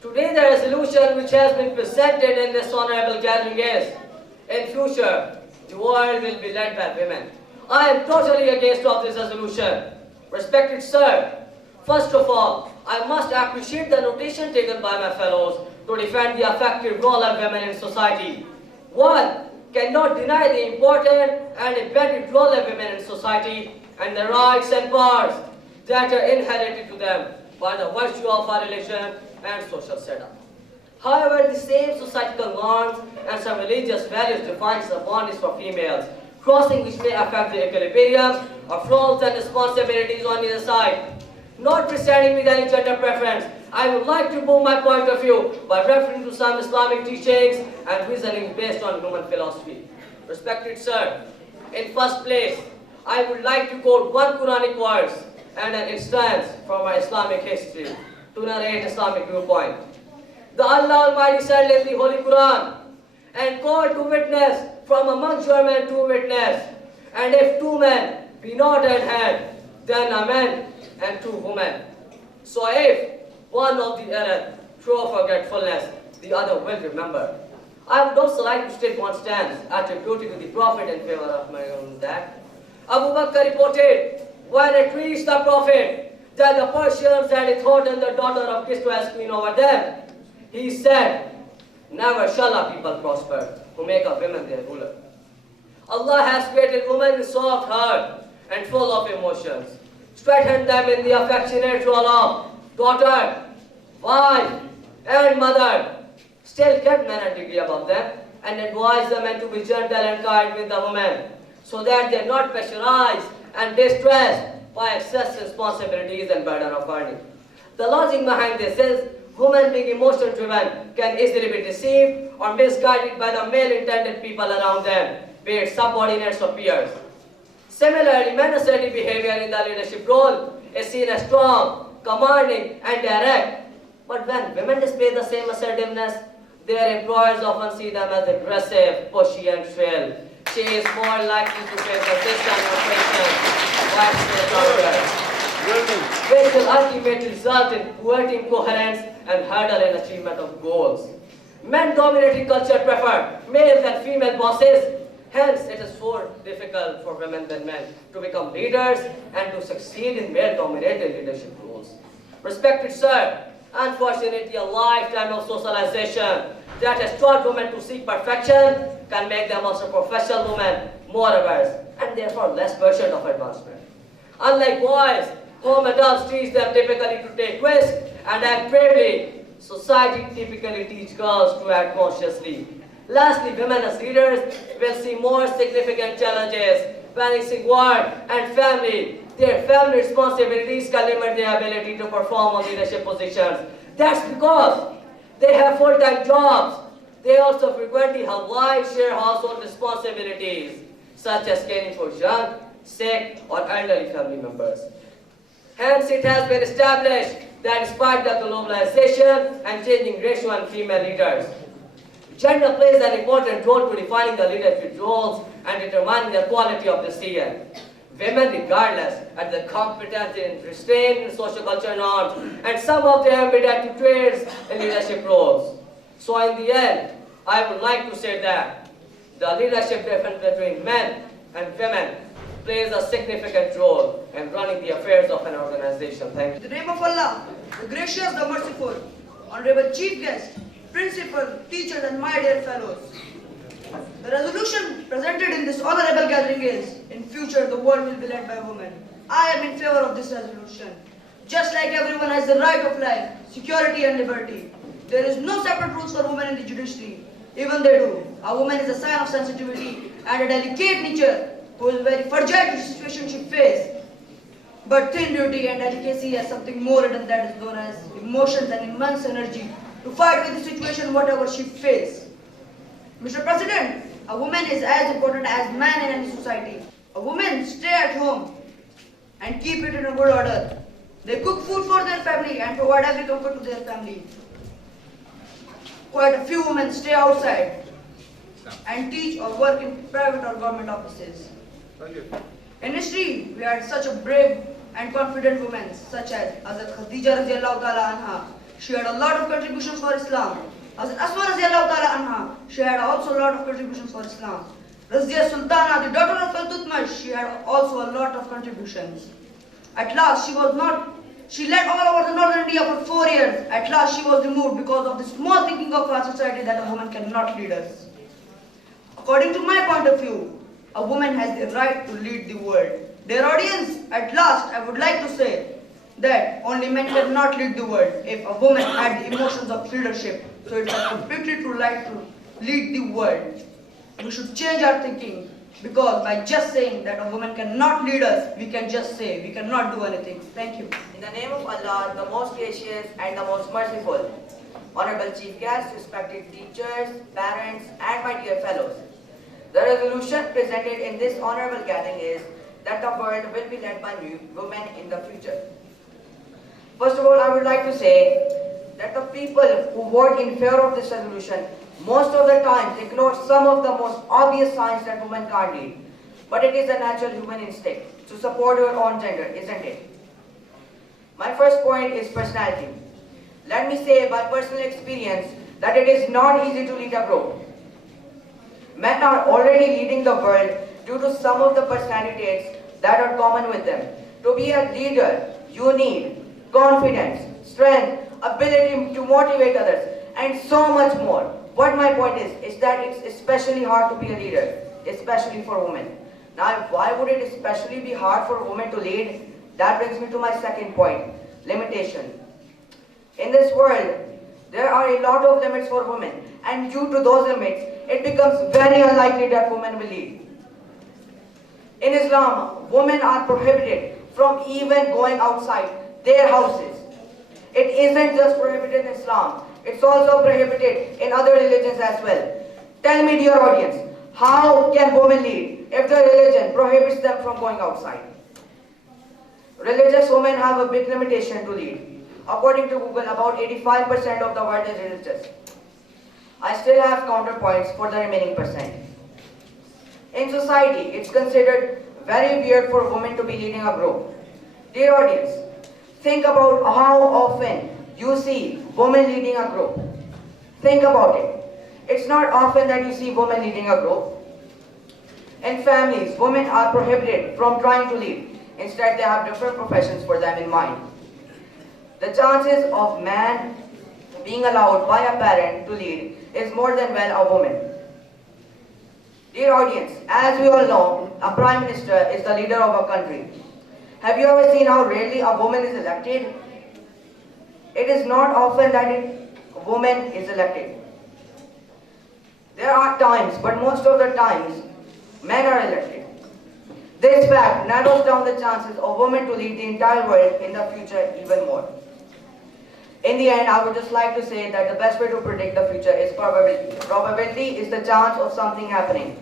Today the resolution which has been presented in this honorable gathering is, in future, the world will be led by women. I am totally against of this resolution. Respected sir, first of all, I must appreciate the notation taken by my fellows to defend the effective role of women in society. One cannot deny the important and embedded role of women in society and the rights and powers that are inherited to them by the virtue of our religion and social setup. However, the same societal norms and some religious values defines the boundaries for females, crossing which may affect the equilibrium of roles and responsibilities on either side. Notwithstanding with any gender preference, I would like to move my point of view by referring to some Islamic teachings and reasoning based on human philosophy. Respected sir, in first place, I would like to quote one Quranic verse and an instance from our Islamic history to narrate Islamic viewpoint. The Allah Almighty said in the Holy Quran, and called to witness from among your men to witness, and if two men be not at hand, then a man and two women. So if one of the error through forgetfulness, the other will remember. I would also like to state one stance attributed to the Prophet in favor of my own that Abu Bakr reported when it reached the Prophet that the Persians had a thought and the daughter of Kisra as queen over them. He said, never shall a people prosper who make a woman their ruler. Allah has created women with soft heart and full of emotions. Strengthen them in the affectionate role of daughter, wife, and mother. Still kept men a degree above them and advise the men to be gentle and kind with the women so that they are not pressurized and distressed by excess responsibilities and burden of earning. The logic behind this is women being emotion driven can easily be deceived or misguided by the male intended people around them. be it subordinates or peers. Similarly, men assertive behavior in the leadership role is seen as strong, commanding, and direct. But when women display the same assertiveness, their employers often see them as aggressive, pushy, and shrill. She is more likely to face resistance or friction while still out there, which will ultimately result in poor team coherence and hurdle in achievement of goals. Men-dominating culture prefer male than female bosses. Hence, it is more difficult for women than men to become leaders and to succeed in male-dominated leadership roles. Respected sir, unfortunately, a lifetime of socialization that has taught women to seek perfection can make them as a professional woman more averse and therefore less pursuit of advancement. Unlike boys, home adults teach them typically to take risks and act bravely. Society typically teaches girls to act consciously. Lastly, women as leaders will see more significant challenges balancing work and family. Their family responsibilities can limit their ability to perform on leadership positions. That's because they have full-time jobs. They also frequently have wide share household responsibilities, such as caring for young, sick, or elderly family members. Hence, it has been established that despite the globalization and changing ratio in female leaders, gender plays an important role to defining the leadership roles and determining the quality of the decision. Women, regardless, are the competent in restraint in social culture norms and some of the ambidextrous traits in leadership roles. So in the end, I would like to say that the leadership difference between men and women plays a significant role in running the affairs of an organization. Thank you. In the name of Allah, the gracious, the merciful, honorable chief guest, principal, teachers, and my dear fellows. The resolution presented in this honorable gathering is, in future the world will be led by women. I am in favor of this resolution. Just like everyone has the right of life, security and liberty, there is no separate rules for women in the judiciary. Even they do. A woman is a sign of sensitivity and a delicate nature who is very fragile to situation she faces. But thin beauty and delicacy has something more than that is known as emotions and immense energy to fight with the situation whatever she faces. Mr. President, a woman is as important as man in any society. A woman stay at home and keep it in a good order. They cook food for their family and provide every comfort to their family. Quite a few women stay outside and teach or work in private or government offices. In history, we had such a brave and confident women such as Hazrat Khadija radiallahu ta'ala anha. She had a lot of contributions for Islam. Hazrat Asma radiallahu ta'ala anha. She had also a lot of contributions for Islam. Razia Sultana, the daughter of Al-Tutmash, she had also a lot of contributions. At last, she led all over the northern India for 4 years. At last, she was removed because of the small thinking of our society that a woman cannot lead us. According to my point of view, a woman has the right to lead the world. Dear audience, at last, I would like to say that only men cannot lead the world if a woman had the emotions of leadership. So it's a completely true right to lead the world. We should change our thinking, because by just saying that a woman cannot lead us, we can just say we cannot do anything. Thank you. In the name of Allah, the most gracious and the most merciful, honorable chief guests, respected teachers, parents, and my dear fellows, the resolution presented in this honorable gathering is that the world will be led by women in the future. First of all, I would like to say that the people who vote in favor of this resolution most of the time ignore some of the most obvious signs that women can't lead. But it is a natural human instinct to support your own gender, isn't it? My first point is personality. Let me say by personal experience that it is not easy to lead a group. Men are already leading the world due to some of the personality traits that are common with them. To be a leader, you need confidence, strength, ability to motivate others, and so much more. What my point is that it's especially hard to be a leader, especially for women. Now, why would it especially be hard for women to lead? That brings me to my second point, limitation. In this world, there are a lot of limits for women, and due to those limits, it becomes very unlikely that women will lead. In Islam, women are prohibited from even going outside their houses. It isn't just prohibited in Islam, it's also prohibited in other religions as well. Tell me, dear audience, How can women lead if their religion prohibits them from going outside? Religious women have a big limitation to lead. According to Google, about 85% of the world is religious. I still have counterpoints for the remaining percent. In society, it's considered very weird for women to be leading a group. Dear audience, think about how often you see women leading a group. Think about it. It's not often that you see women leading a group. In families, women are prohibited from trying to lead. Instead, they have different professions for them in mind. The chances of man being allowed by a parent to lead is more than well a woman. Dear audience, as we all know, a prime minister is the leader of a country. Have you ever seen how rarely a woman is elected? It is not often that a woman is elected. There are times, but most of the times, men are elected. This fact narrows down the chances of women to lead the entire world in the future even more. In the end, I would just like to say that the best way to predict the future is probability. Probability is the chance of something happening.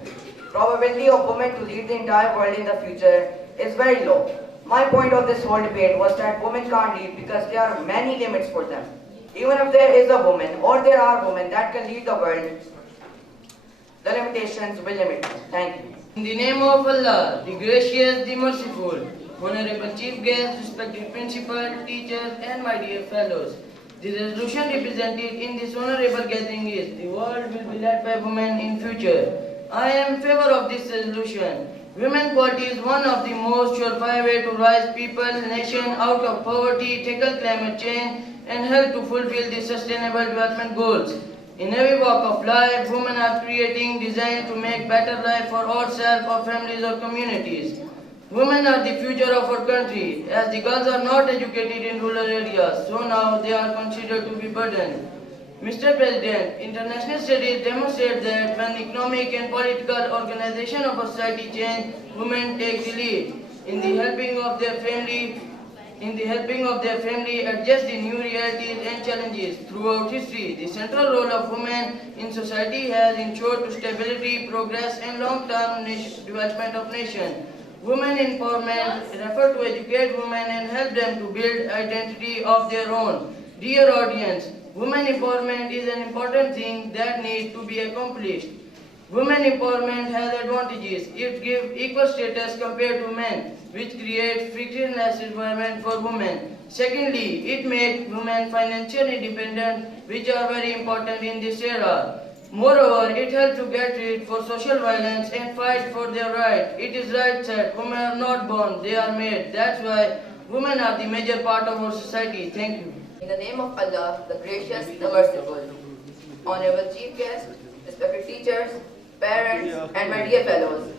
Probability of women to lead the entire world in the future is very low. My point of this whole debate was that women can't lead because there are many limits for them. Even if there is a woman or there are women that can lead the world, the limitations will limit us. Thank you. In the name of Allah, the gracious, the merciful, Honorable Chief Guest, respected principal, teachers, and my dear fellows, the resolution represented in this honorable gathering is the world will be led by women in future. I am in favor of this resolution. Women quality is one of the most surefire way to rise people, nation out of poverty, tackle climate change, and help to fulfill the sustainable development goals. In every walk of life, women are creating design to make better life for ourselves, our families, or communities. Women are the future of our country, as the girls are not educated in rural areas, so now they are considered to be burden. Mr. President, international studies demonstrate that when economic and political organization of a society change, women take the lead in the helping of their family adjust the new realities and challenges. Throughout history, the central role of women in society has ensured to stability, progress, and long-term development of nation. Women empowerment refer to educate women and help them to build identity of their own. Dear audience, women empowerment is an important thing that needs to be accomplished. Women empowerment has advantages. It gives equal status compared to men, which creates frictionless environment for women. Secondly, it makes women financially independent, which are very important in this era. Moreover, it helps to get rid for social violence and fight for their rights. It is right said, women are not born, they are made. That's why women are the major part of our society. Thank you. In the name of Allah, the gracious, the merciful, Honorable Chief Guest, respected teachers, parents, and my dear fellows,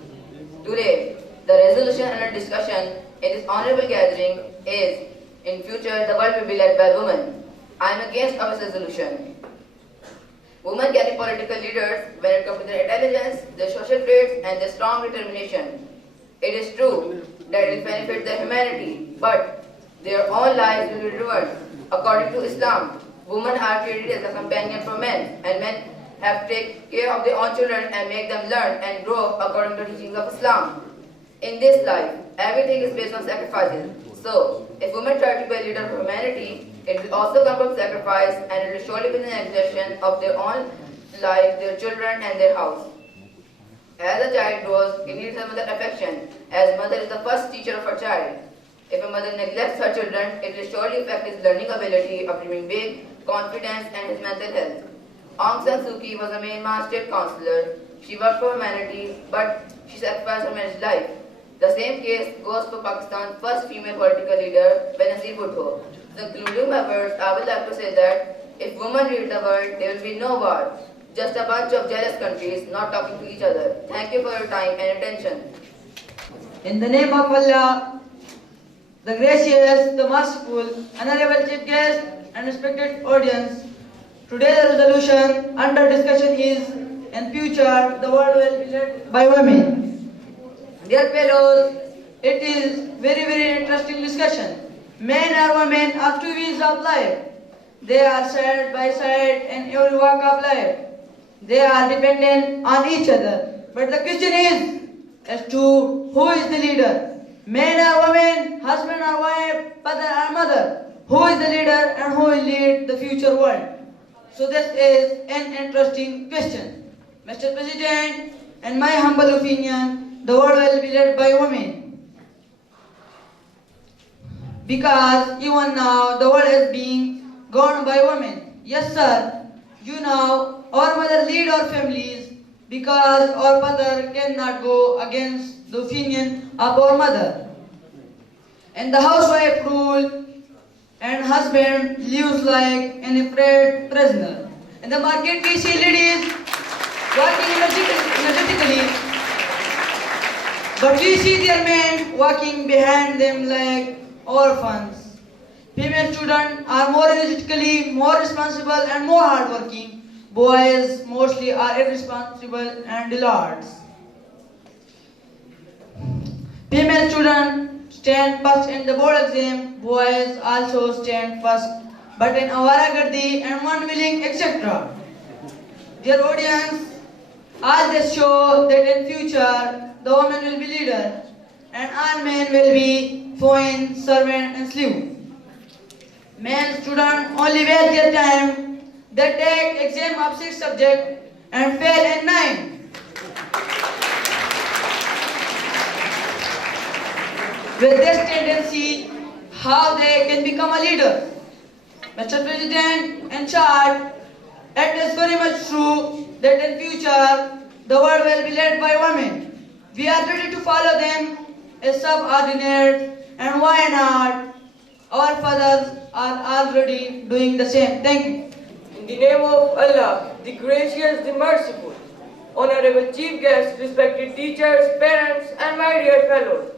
today the resolution under discussion in this honorable gathering is, in future the world will be led by women. I am against our resolution. Women can be political leaders when it comes to their intelligence, their social traits, and their strong determination. It is true that it will benefit their humanity, but their own lives will be ruined. According to Islam, women are treated as a companion for men, and men have to take care of their own children and make them learn and grow according to the teachings of Islam. In this life, everything is based on sacrifices. So, if women try to be a leader of humanity, it will also come from sacrifice, and it will surely be the exertion of their own life, their children, and their house. As a child grows, it needs a mother's affection, as mother is the first teacher of her child. If a mother neglects her children, it will surely affect his learning ability of dreaming big, confidence, and his mental health. Aung San Suu Kyi was a Myanmar state councillor. She worked for humanity, but she sacrificed her marriage life. The same case goes for Pakistan's first female political leader, Benazir Bhutto. Concluding my words, I would like to say that if women lead the world, there will be no war. Just a bunch of jealous countries not talking to each other. Thank you for your time and attention. In the name of Allah, the gracious, the merciful, honorable Chief Guest, and respected audience, today's resolution under discussion is, in future, the world will be led by women. Dear fellows, it is very interesting discussion. Men and women are two ways of life. They are side by side in every walk of life. They are dependent on each other. But the question is as to who is the leader. Man or woman, husband or wife, father or mother. Who is the leader and who will lead the future world? So this is an interesting question. Mr. President, in my humble opinion, the world will be led by women. Because even now the world is being governed by women. Yes sir, you know our mother lead our families because our father cannot go against the opinion of our mother. And the housewife rule and husband lives like an afraid prisoner. In the market we see ladies working energetically, but we see their men walking behind them like orphans. Female students are more energetically, more responsible and more hardworking. Boys mostly are irresponsible and dillards. Female students stand first in the board exam, boys also stand first, but in Awaragardi and unwilling, etc. Dear audience, all this show that in future the woman will be leader and all men will be foreign, servant and slave. Men students only waste their time, they take exam of 6 subjects and fail in 9. With this tendency, how they can become a leader? Mr. President, in short, it is very much true that in future, the world will be led by women. We are ready to follow them as subordinates, and why not? Our fathers are already doing the same. Thank you. In the name of Allah, the gracious, the merciful, honorable chief guests, respected teachers, parents, and my dear fellows,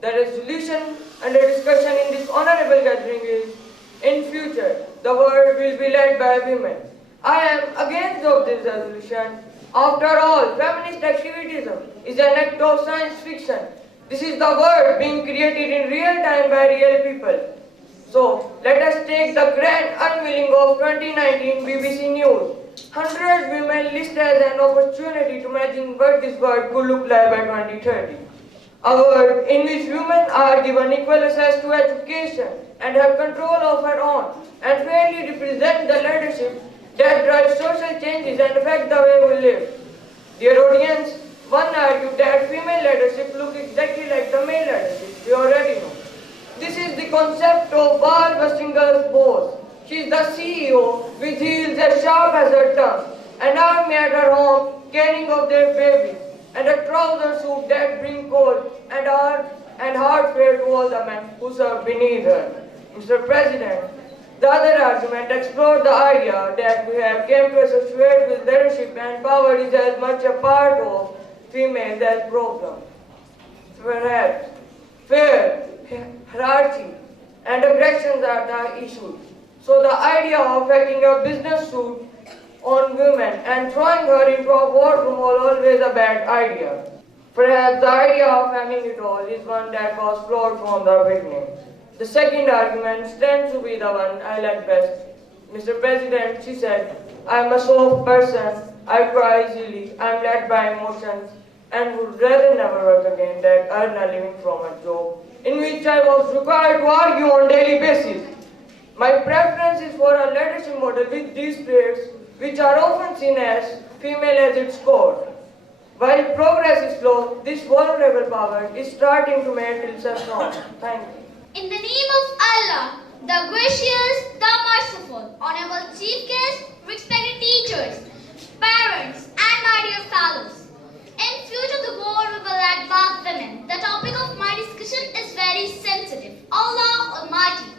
the resolution under discussion in this honorable gathering is, in future, the world will be led by women. I am against of this resolution. After all, feminist activism is an act of science fiction. This is the world being created in real time by real people. So, let us take the grand unveiling of 2019 BBC News. 100 women listed as an opportunity to imagine what this world could look like by 2030. A world in which women are given equal access to education and have control of her own and fairly represent the leadership that drives social changes and affect the way we live. Dear audience, one argued that female leadership looks exactly like the male leadership. We already know. This is the concept of ball-busting girl's boss. She is the CEO with heels as sharp as her tongue, an army at her home caring of their babies, and a trouser suit that bring cold and hard fare to all the men who serve beneath her. Mr. President, the other argument explored the idea that we have come to associate with leadership and power is as much a part of females as problem. Perhaps fear, hierarchy, and aggressions are the issues. So the idea of hacking a business suit on women and throwing her into a wardroom was always a bad idea. Perhaps the idea of hanging it all is one that was flawed from the beginning. The second argument stands to be the one I like best. Mr. President, she said, I am a soft person, I cry easily, I am led by emotions, and would rather never work again than earn a living from a job in which I was required to argue on daily basis. My preference is for a leadership model with these traits, which are often seen as female at its core. While progress is slow, this vulnerable power is starting to make itself known. Thank you. In the name of Allah, the gracious, the merciful, honorable chief guests, respected teachers, parents, and my dear fellows. In future, the world will be led by women. The topic of my discussion is very sensitive. Allah Almighty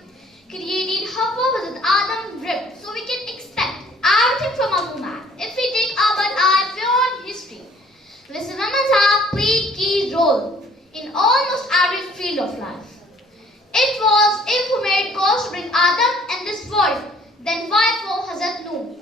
created Hawa with Adam ripped, so we can expect everything from a woman. If we take our eye beyond history, which women have played key role in almost every field of life. It was Eve who made God to bring Adam in this world, then wife of Hazrat Noor,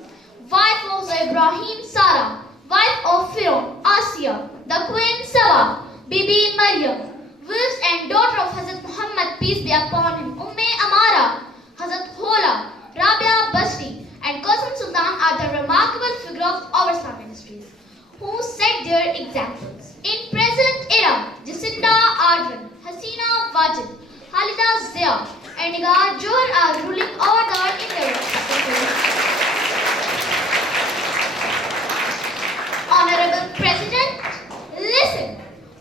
wife of Ibrahim, Sarah, wife of Pharaoh, Asiya, the queen Saba, Bibi Maryam, wives and daughter of Hazrat Muhammad, peace be upon him, Amara, Hazrat Hola, Rabia Basri, and Qasim Sultan are the remarkable figure of our Islamic histories. who set their examples. In present era, Jacinda Ardern, Hasina Wajid, Halida Zia, and Nigar Johar are ruling over the world in their respective fields. Honorable President, listen.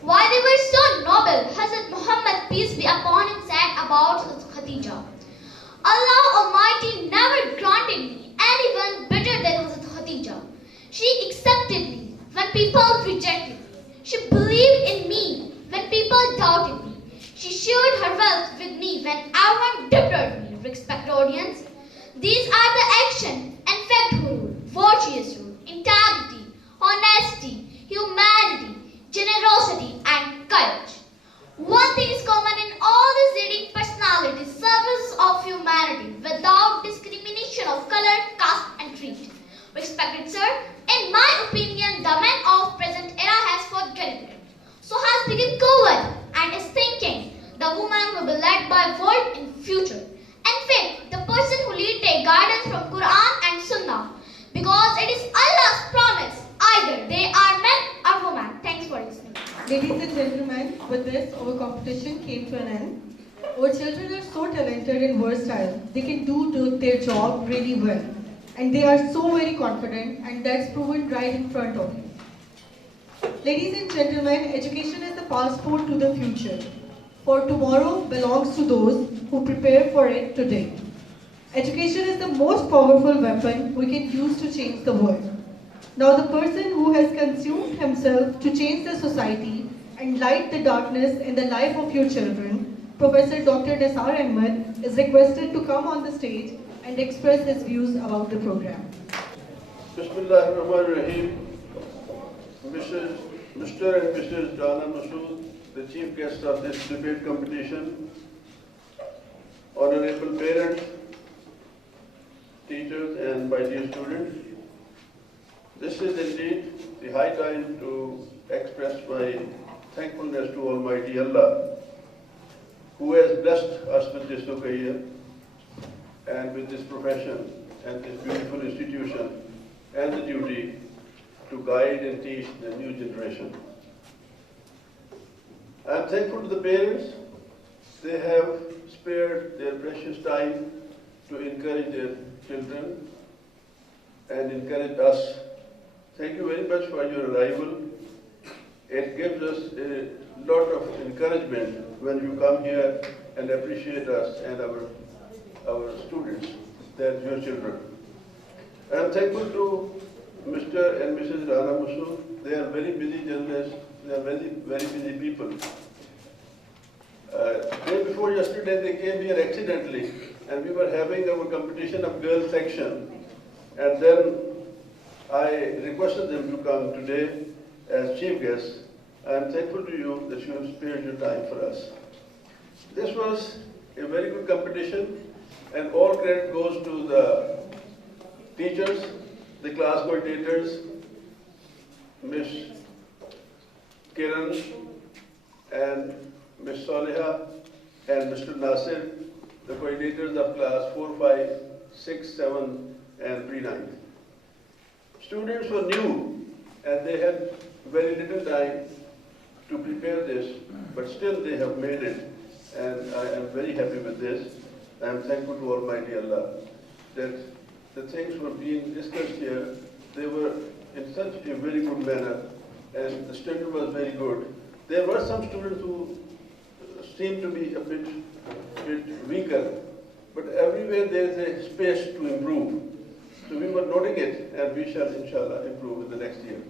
Why they were so noble, Hazrat Muhammad, peace be upon him, said about Hazrat Khadija. Allah Almighty never granted me anyone better than Hazrat Khadija. She accepted me when people rejected me. She believed in me when people doubted me. She shared her wealth with me when everyone deserted me. Respect audience. These are the action and fact rule, virtuous rule, integrity, honesty, humanity, generosity, and courage. One thing is common in all these leading personalities, service of humanity without discrimination of color, caste, and creed. Respected sir, in my opinion, the man of present era has forgotten it. So has become coward and is thinking the woman will be led by world in future. In fact, the person who lead take guidance from Quran and Sunnah because it is Allah's promise. Either they are men or women. Thanks for listening. Ladies and gentlemen, with this, our competition came to an end. Our children are so talented and versatile. They can do their job really well. And they are so very confident, and that's proven right in front of you. Ladies and gentlemen, education is the passport to the future. For tomorrow belongs to those who prepare for it today. Education is the most powerful weapon we can use to change the world. Now the person who has consumed himself to change the society and light the darkness in the life of your children, Professor Dr. Nisar Ahmed is requested to come on the stage and express his views about the program. Bismillahirrahmanirrahim. Mr. and Mrs. Dana Masood, the chief guest of this debate competition, honorable parents, teachers, and my dear students, this is indeed the high time to express my thankfulness to Almighty Allah, who has blessed us with this career and with this profession and this beautiful institution and the duty to guide and teach the new generation. I am thankful to the parents. They have spared their precious time to encourage their children and encourage us. Thank you very much for your arrival. It gives us a lot of encouragement when you come here and appreciate us and our students, that your children. I am thankful to Mr. and Mrs. Rana Musul. They are very busy journalists. They are very, very busy people. Day before yesterday, they came here accidentally, and we were having our competition of girls section. And then I requested them to come today as chief guests. I am thankful to you that you have spared your time for us. This was a very good competition, and all credit goes to the teachers, the class coordinators, Ms. Kiran and Ms. Soleha and Mr. Nasir, the coordinators of class 4, 5, 6, 7 and pre-9. Students were new and they had very little time to prepare this, but still they have made it, and I am very happy with this. I am thankful to Almighty Allah that the things were being discussed here, they were in such a very good manner, and the standard was very good. There were some students who seemed to be a bit weaker, but everywhere there is a space to improve. So we were noting it, and we shall, inshallah, improve in the next year.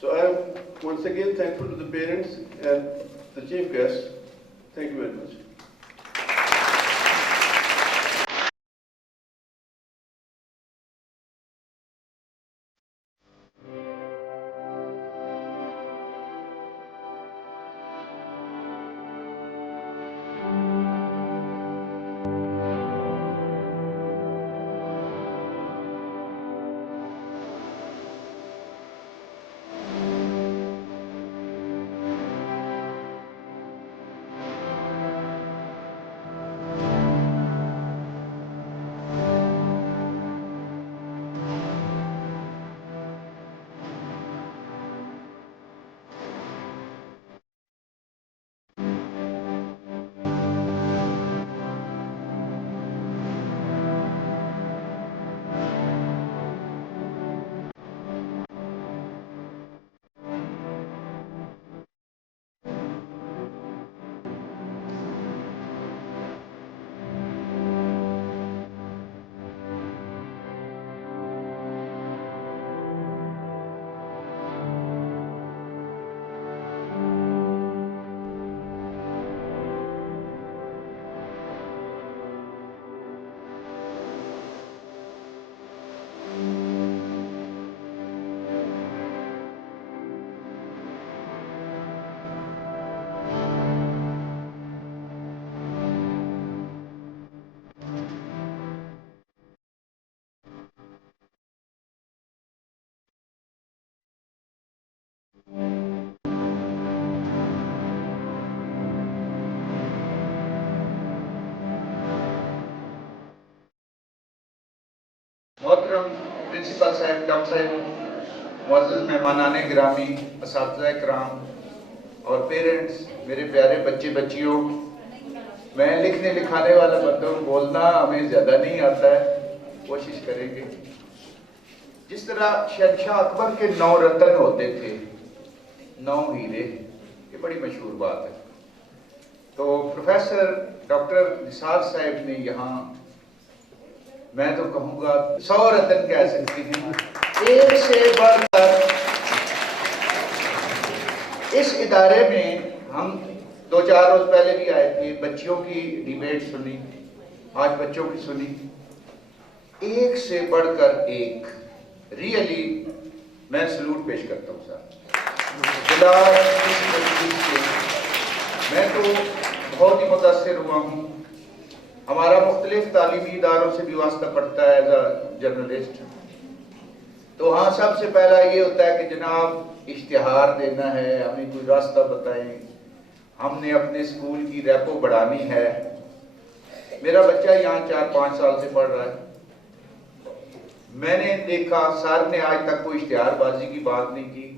So I am once again thankful to the parents and the chief guests. Thank you very much. محترم principal صاحب، doctor صاحب، معزز مہمانان گرامی، اساتذہ کرام اور parents, میرے پیارے بچے بچیوں، میں لکھنے لکھانے والا بندہ ہوں، بولنا ہمیں زیادہ نہیں آتا ہے، کوشش کریں گے۔ جس طرح شہنشاہ اکبر کے 9 رتن ہوتے تھے، 9 ہیرے، یہ بڑی مشہور بات ہے۔ تو پروفیسر ڈاکٹر نثار صاحب نے یہاں، میں تو کہوں گا 100 رتن کہہ سکتے ہیں، ایک سے بڑھ کر اس ادارے میں ہم 2-4 روز پہلے بھی آئے تھے، بچیوں کی ڈیبیٹ سنی، آج بچوں کی سنی، ایک سے بڑھ کر ایک، ریئلی میں سلوٹ پیش کرتا ہوں صاحب، بلا کسی تجویز کے۔ میں تو بہت ہی متاثر ہوا ہوں، ہمارا مختلف تعلیمی اداروں سے بھی واسطہ پڑتا ہے ایز اے جرنلسٹ، تو ہاں سب سے پہلا یہ ہوتا ہے کہ جناب اشتہار دینا ہے، ہمیں کوئی راستہ بتائیں، ہم نے اپنے اسکول کی ریپو بڑھانی ہے۔ میرا بچہ یہاں 4-5 سال سے پڑھ رہا ہے، میں نے دیکھا سر نے آج تک کوئی اشتہار بازی کی بات نہیں کی،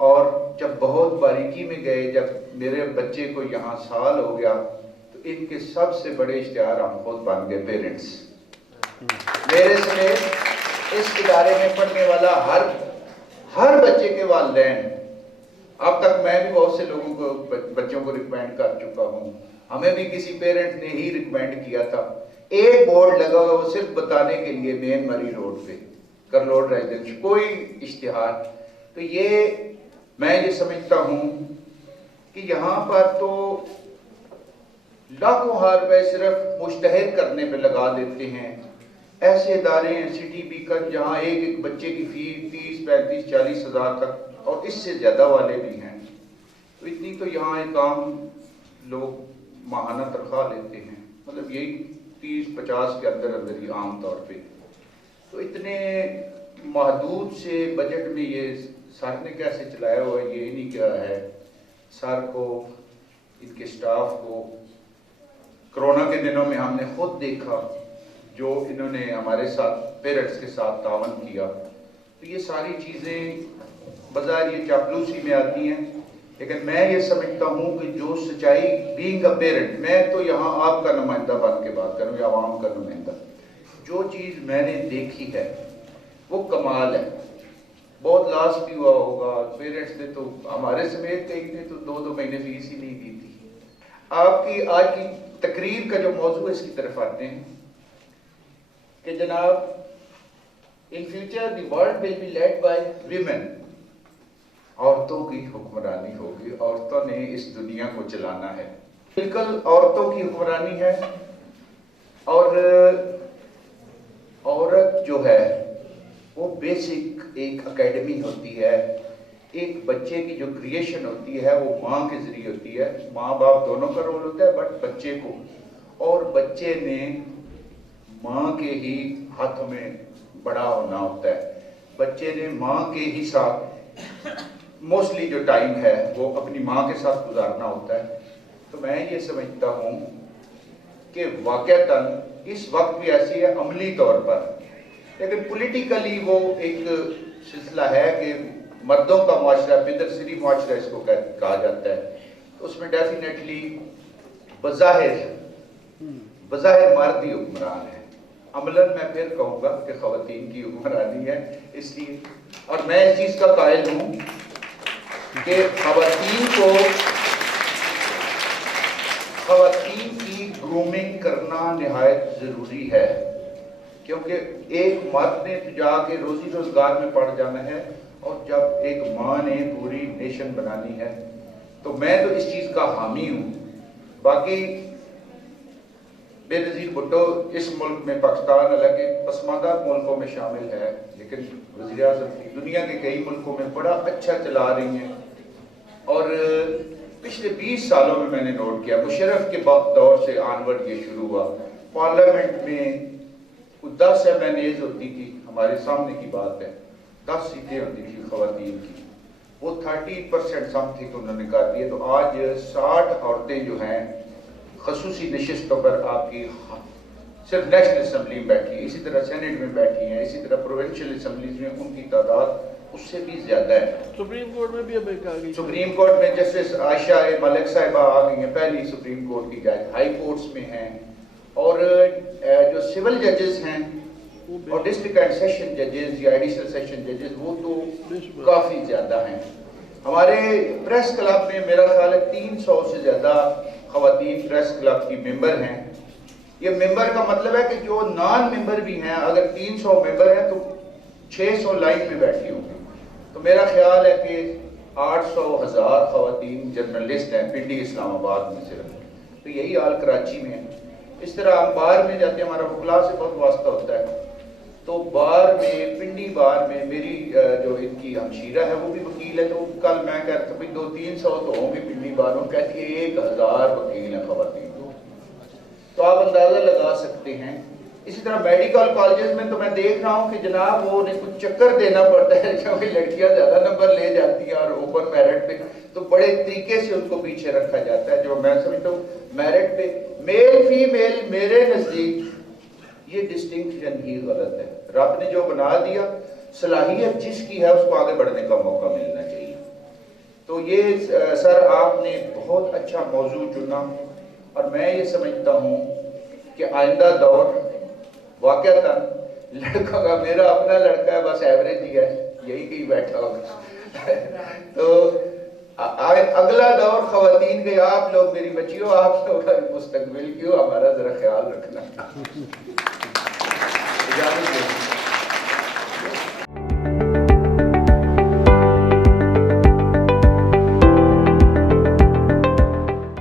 اور جب بہت باریکی میں گئے، جب میرے بچے کو یہاں سال ہو گیا، تو ان کے سب سے بڑے اشتہار ہم خود بن گئے پیرنٹس۔ میرے سمیت اس ادارے میں پڑھنے والا ہر بچے کے والدین، اب تک میں بھی بہت سے لوگوں کو بچوں کو ریکمینڈ کر چکا ہوں، ہمیں بھی کسی پیرنٹ نے ہی ریکمینڈ کیا تھا۔ ایک بورڈ لگا ہوا وہ صرف بتانے کے لیے مین مری روڈ پہ، کرلوڈ ریزیڈنس، کوئی اشتہار۔ تو یہ میں یہ سمجھتا ہوں کہ یہاں پر تو لاکھوں ہزار روپے صرف مشتہر کرنے پہ لگا دیتے ہیں۔ ایسے ادارے ہیں سٹی بیکن جہاں ایک بچے کی فیس 30-35-40 ہزار تک اور اس سے زیادہ والے بھی ہیں، تو اتنی تو یہاں ایک عام لوگ ماہانہ تنخواہ لیتے ہیں، مطلب یہی 30-50 کے اندر ہی عام طور پہ۔ تو اتنے محدود سے بجٹ میں یہ سر نے کیسے چلایا ہوا ہے یہ نہیں کیا ہے۔ سر کو، ان کے سٹاف کو، کرونا کے دنوں میں ہم نے خود دیکھا جو انہوں نے ہمارے ساتھ پیرنٹس کے ساتھ تعاون کیا، تو یہ ساری چیزیں بظاہر یہ چاپلوسی میں آتی ہیں، لیکن میں یہ سمجھتا ہوں کہ جو سچائی، بینگ اے پیرنٹ، میں تو یہاں آپ کا نمائندہ بن کے بات کروں یا عوام کا نمائندہ، جو چیز میں نے دیکھی ہے وہ کمال ہے۔ بہت لاس بھی ہوا ہوگا، پیرنٹس نے تو ہمارے سمیت کئی نے تو 2 مہینے فیس ہی نہیں دی تھی۔ آپ کی آج کی تقریر کا جو موضوع ہے اس کی طرف آتے ہیں کہ جناب in future the world will be led by women, عورتوں کی حکمرانی ہوگی، عورتوں نے اس دنیا کو چلانا ہے، بالکل عورتوں کی حکمرانی ہے۔ اور عورت جو ہے وہ بیسک ایک اکیڈمی ہوتی ہے، ایک بچے کی جو کریشن ہوتی ہے وہ ماں کے ذریعے ہوتی ہے، ماں باپ دونوں کا رول ہوتا ہے، بٹ بچے کو، اور بچے نے ماں کے ہی ہاتھ میں بڑا ہونا ہوتا ہے، بچے نے ماں کے ہی ساتھ موسٹلی جو ٹائم ہے وہ اپنی ماں کے ساتھ گزارنا ہوتا ہے۔ تو میں یہ سمجھتا ہوں کہ واقعتاً اس وقت بھی ایسی ہے عملی طور پر، لیکن پولیٹیکلی وہ ایک سلسلہ ہے کہ مردوں کا معاشرہ، بدرسری معاشرہ اس کو کہا جاتا ہے، تو اس میں ڈیفینیٹلی بظاہر مرد ہی حکمران ہے، عملاً میں پھر کہوں گا کہ خواتین کی حکمرانی ہے۔ اس لیے، اور میں اس چیز کا قائل ہوں کہ خواتین کی گرومنگ کرنا نہایت ضروری ہے، کیونکہ ایک مرد نے جا کے روزی روزگار میں پڑ جانا ہے، اور جب ایک ماں نے پوری نیشن بنانی ہے، تو میں تو اس چیز کا حامی ہوں۔ باقی بے نظیر بھٹو اس ملک میں، پاکستان حالانکہ پسماندہ ملکوں میں شامل ہے، لیکن وزیر اعظم کی دنیا کے کئی ملکوں میں بڑا اچھا چلا رہی ہیں، اور پچھلے 20 سالوں میں نے نوٹ کیا، مشرف کے دور سے آنورڈ یہ شروع ہوا، پارلیمنٹ میں 10 MNAs ہوتی تھی، ہمارے سامنے کی بات ہے، 10 سیٹیں ہوتی تھی خواتین کی، وہ 30% سم تھنگ انہوں نے کر دی ہے، تو آج 60 عورتیں جو ہیں خصوصی نشستوں پر آپ کی صرف نیشنل اسمبلی میں بیٹھی ہیں، اسی طرح سینٹ میں بیٹھی ہیں، اسی طرح پروونشل اسمبلیز میں ان کی تعداد اس سے بھی زیادہ ہے۔ سپریم کورٹ میں بھی اب ایک آ گئی، سپریم کورٹ میں جسٹس عائشہ ملک صاحبہ آ گئی ہیں، پہلی سپریم کورٹ کی جج، ہائی کورٹس میں ہیں، اور جو سول ججز ہیں اور ڈسٹرکٹ اینڈ سیشن ججز یا ایڈیشنل سیشن ججز وہ تو کافی زیادہ ہیں۔ ہمارے پریس کلب میں میرا خیال ہے 300 سے زیادہ خواتین پریس کلب کی ممبر ہیں۔ یہ ممبر کا مطلب ہے کہ جو نان ممبر بھی ہیں، اگر 300 ممبر ہیں تو 600 لائن میں بیٹھی ہوں گی۔ تو میرا خیال ہے کہ 800,000 خواتین جرنلسٹ ہیں پنڈی اسلام آباد میں صرف، تو یہی حال کراچی میں ہے۔ اس طرح ہم بار میں جاتے ہیں، ہمارا وکلا سے بہت واسطہ ہوتا ہے، تو بار میں پنڈی بار میں میری جو ان کی ہمشیرہ ہے وہ بھی وکیل ہے، تو کل میں کہتا ہوں 200-300 تو ہوں گے پنڈی بار میں، کہتی ہے 1000 وکیل ہیں خواتین، تو آپ اندازہ لگا سکتے ہیں۔ اسی طرح میڈیکل کالجز میں تو میں دیکھ رہا ہوں کہ جناب وہ انہیں کچھ چکر دینا پڑتا ہے کیونکہ لڑکیاں زیادہ نمبر لے جاتی ہیں اور اوپن میرٹ پہ تو بڑے طریقے سے ان کو پیچھے رکھا جاتا ہے، جو میں سمجھتا ہوں میرٹ پہ میل فیمیل میرے نزدیک یہ ڈسٹنکشن ہی غلط ہے۔ رب نے جو بنا دیا، صلاحیت جس کی ہے اس کو آگے بڑھنے کا موقع ملنا چاہیے۔ تو یہ سر آپ نے بہت اچھا موضوع چنا، اور میں یہ سمجھتا ہوں کہ آئندہ دور واقعتاً لڑکوں کا، میرا اپنا لڑکا ہے بس ایوریج ہی ہے، یہی کہیں بیٹھا ہوگا تو اگلا دور خواتین کے، آپ لوگ میری بچیوں، آپ لوگ مستقبل کیوں، ہمارا ذرا خیال رکھنا۔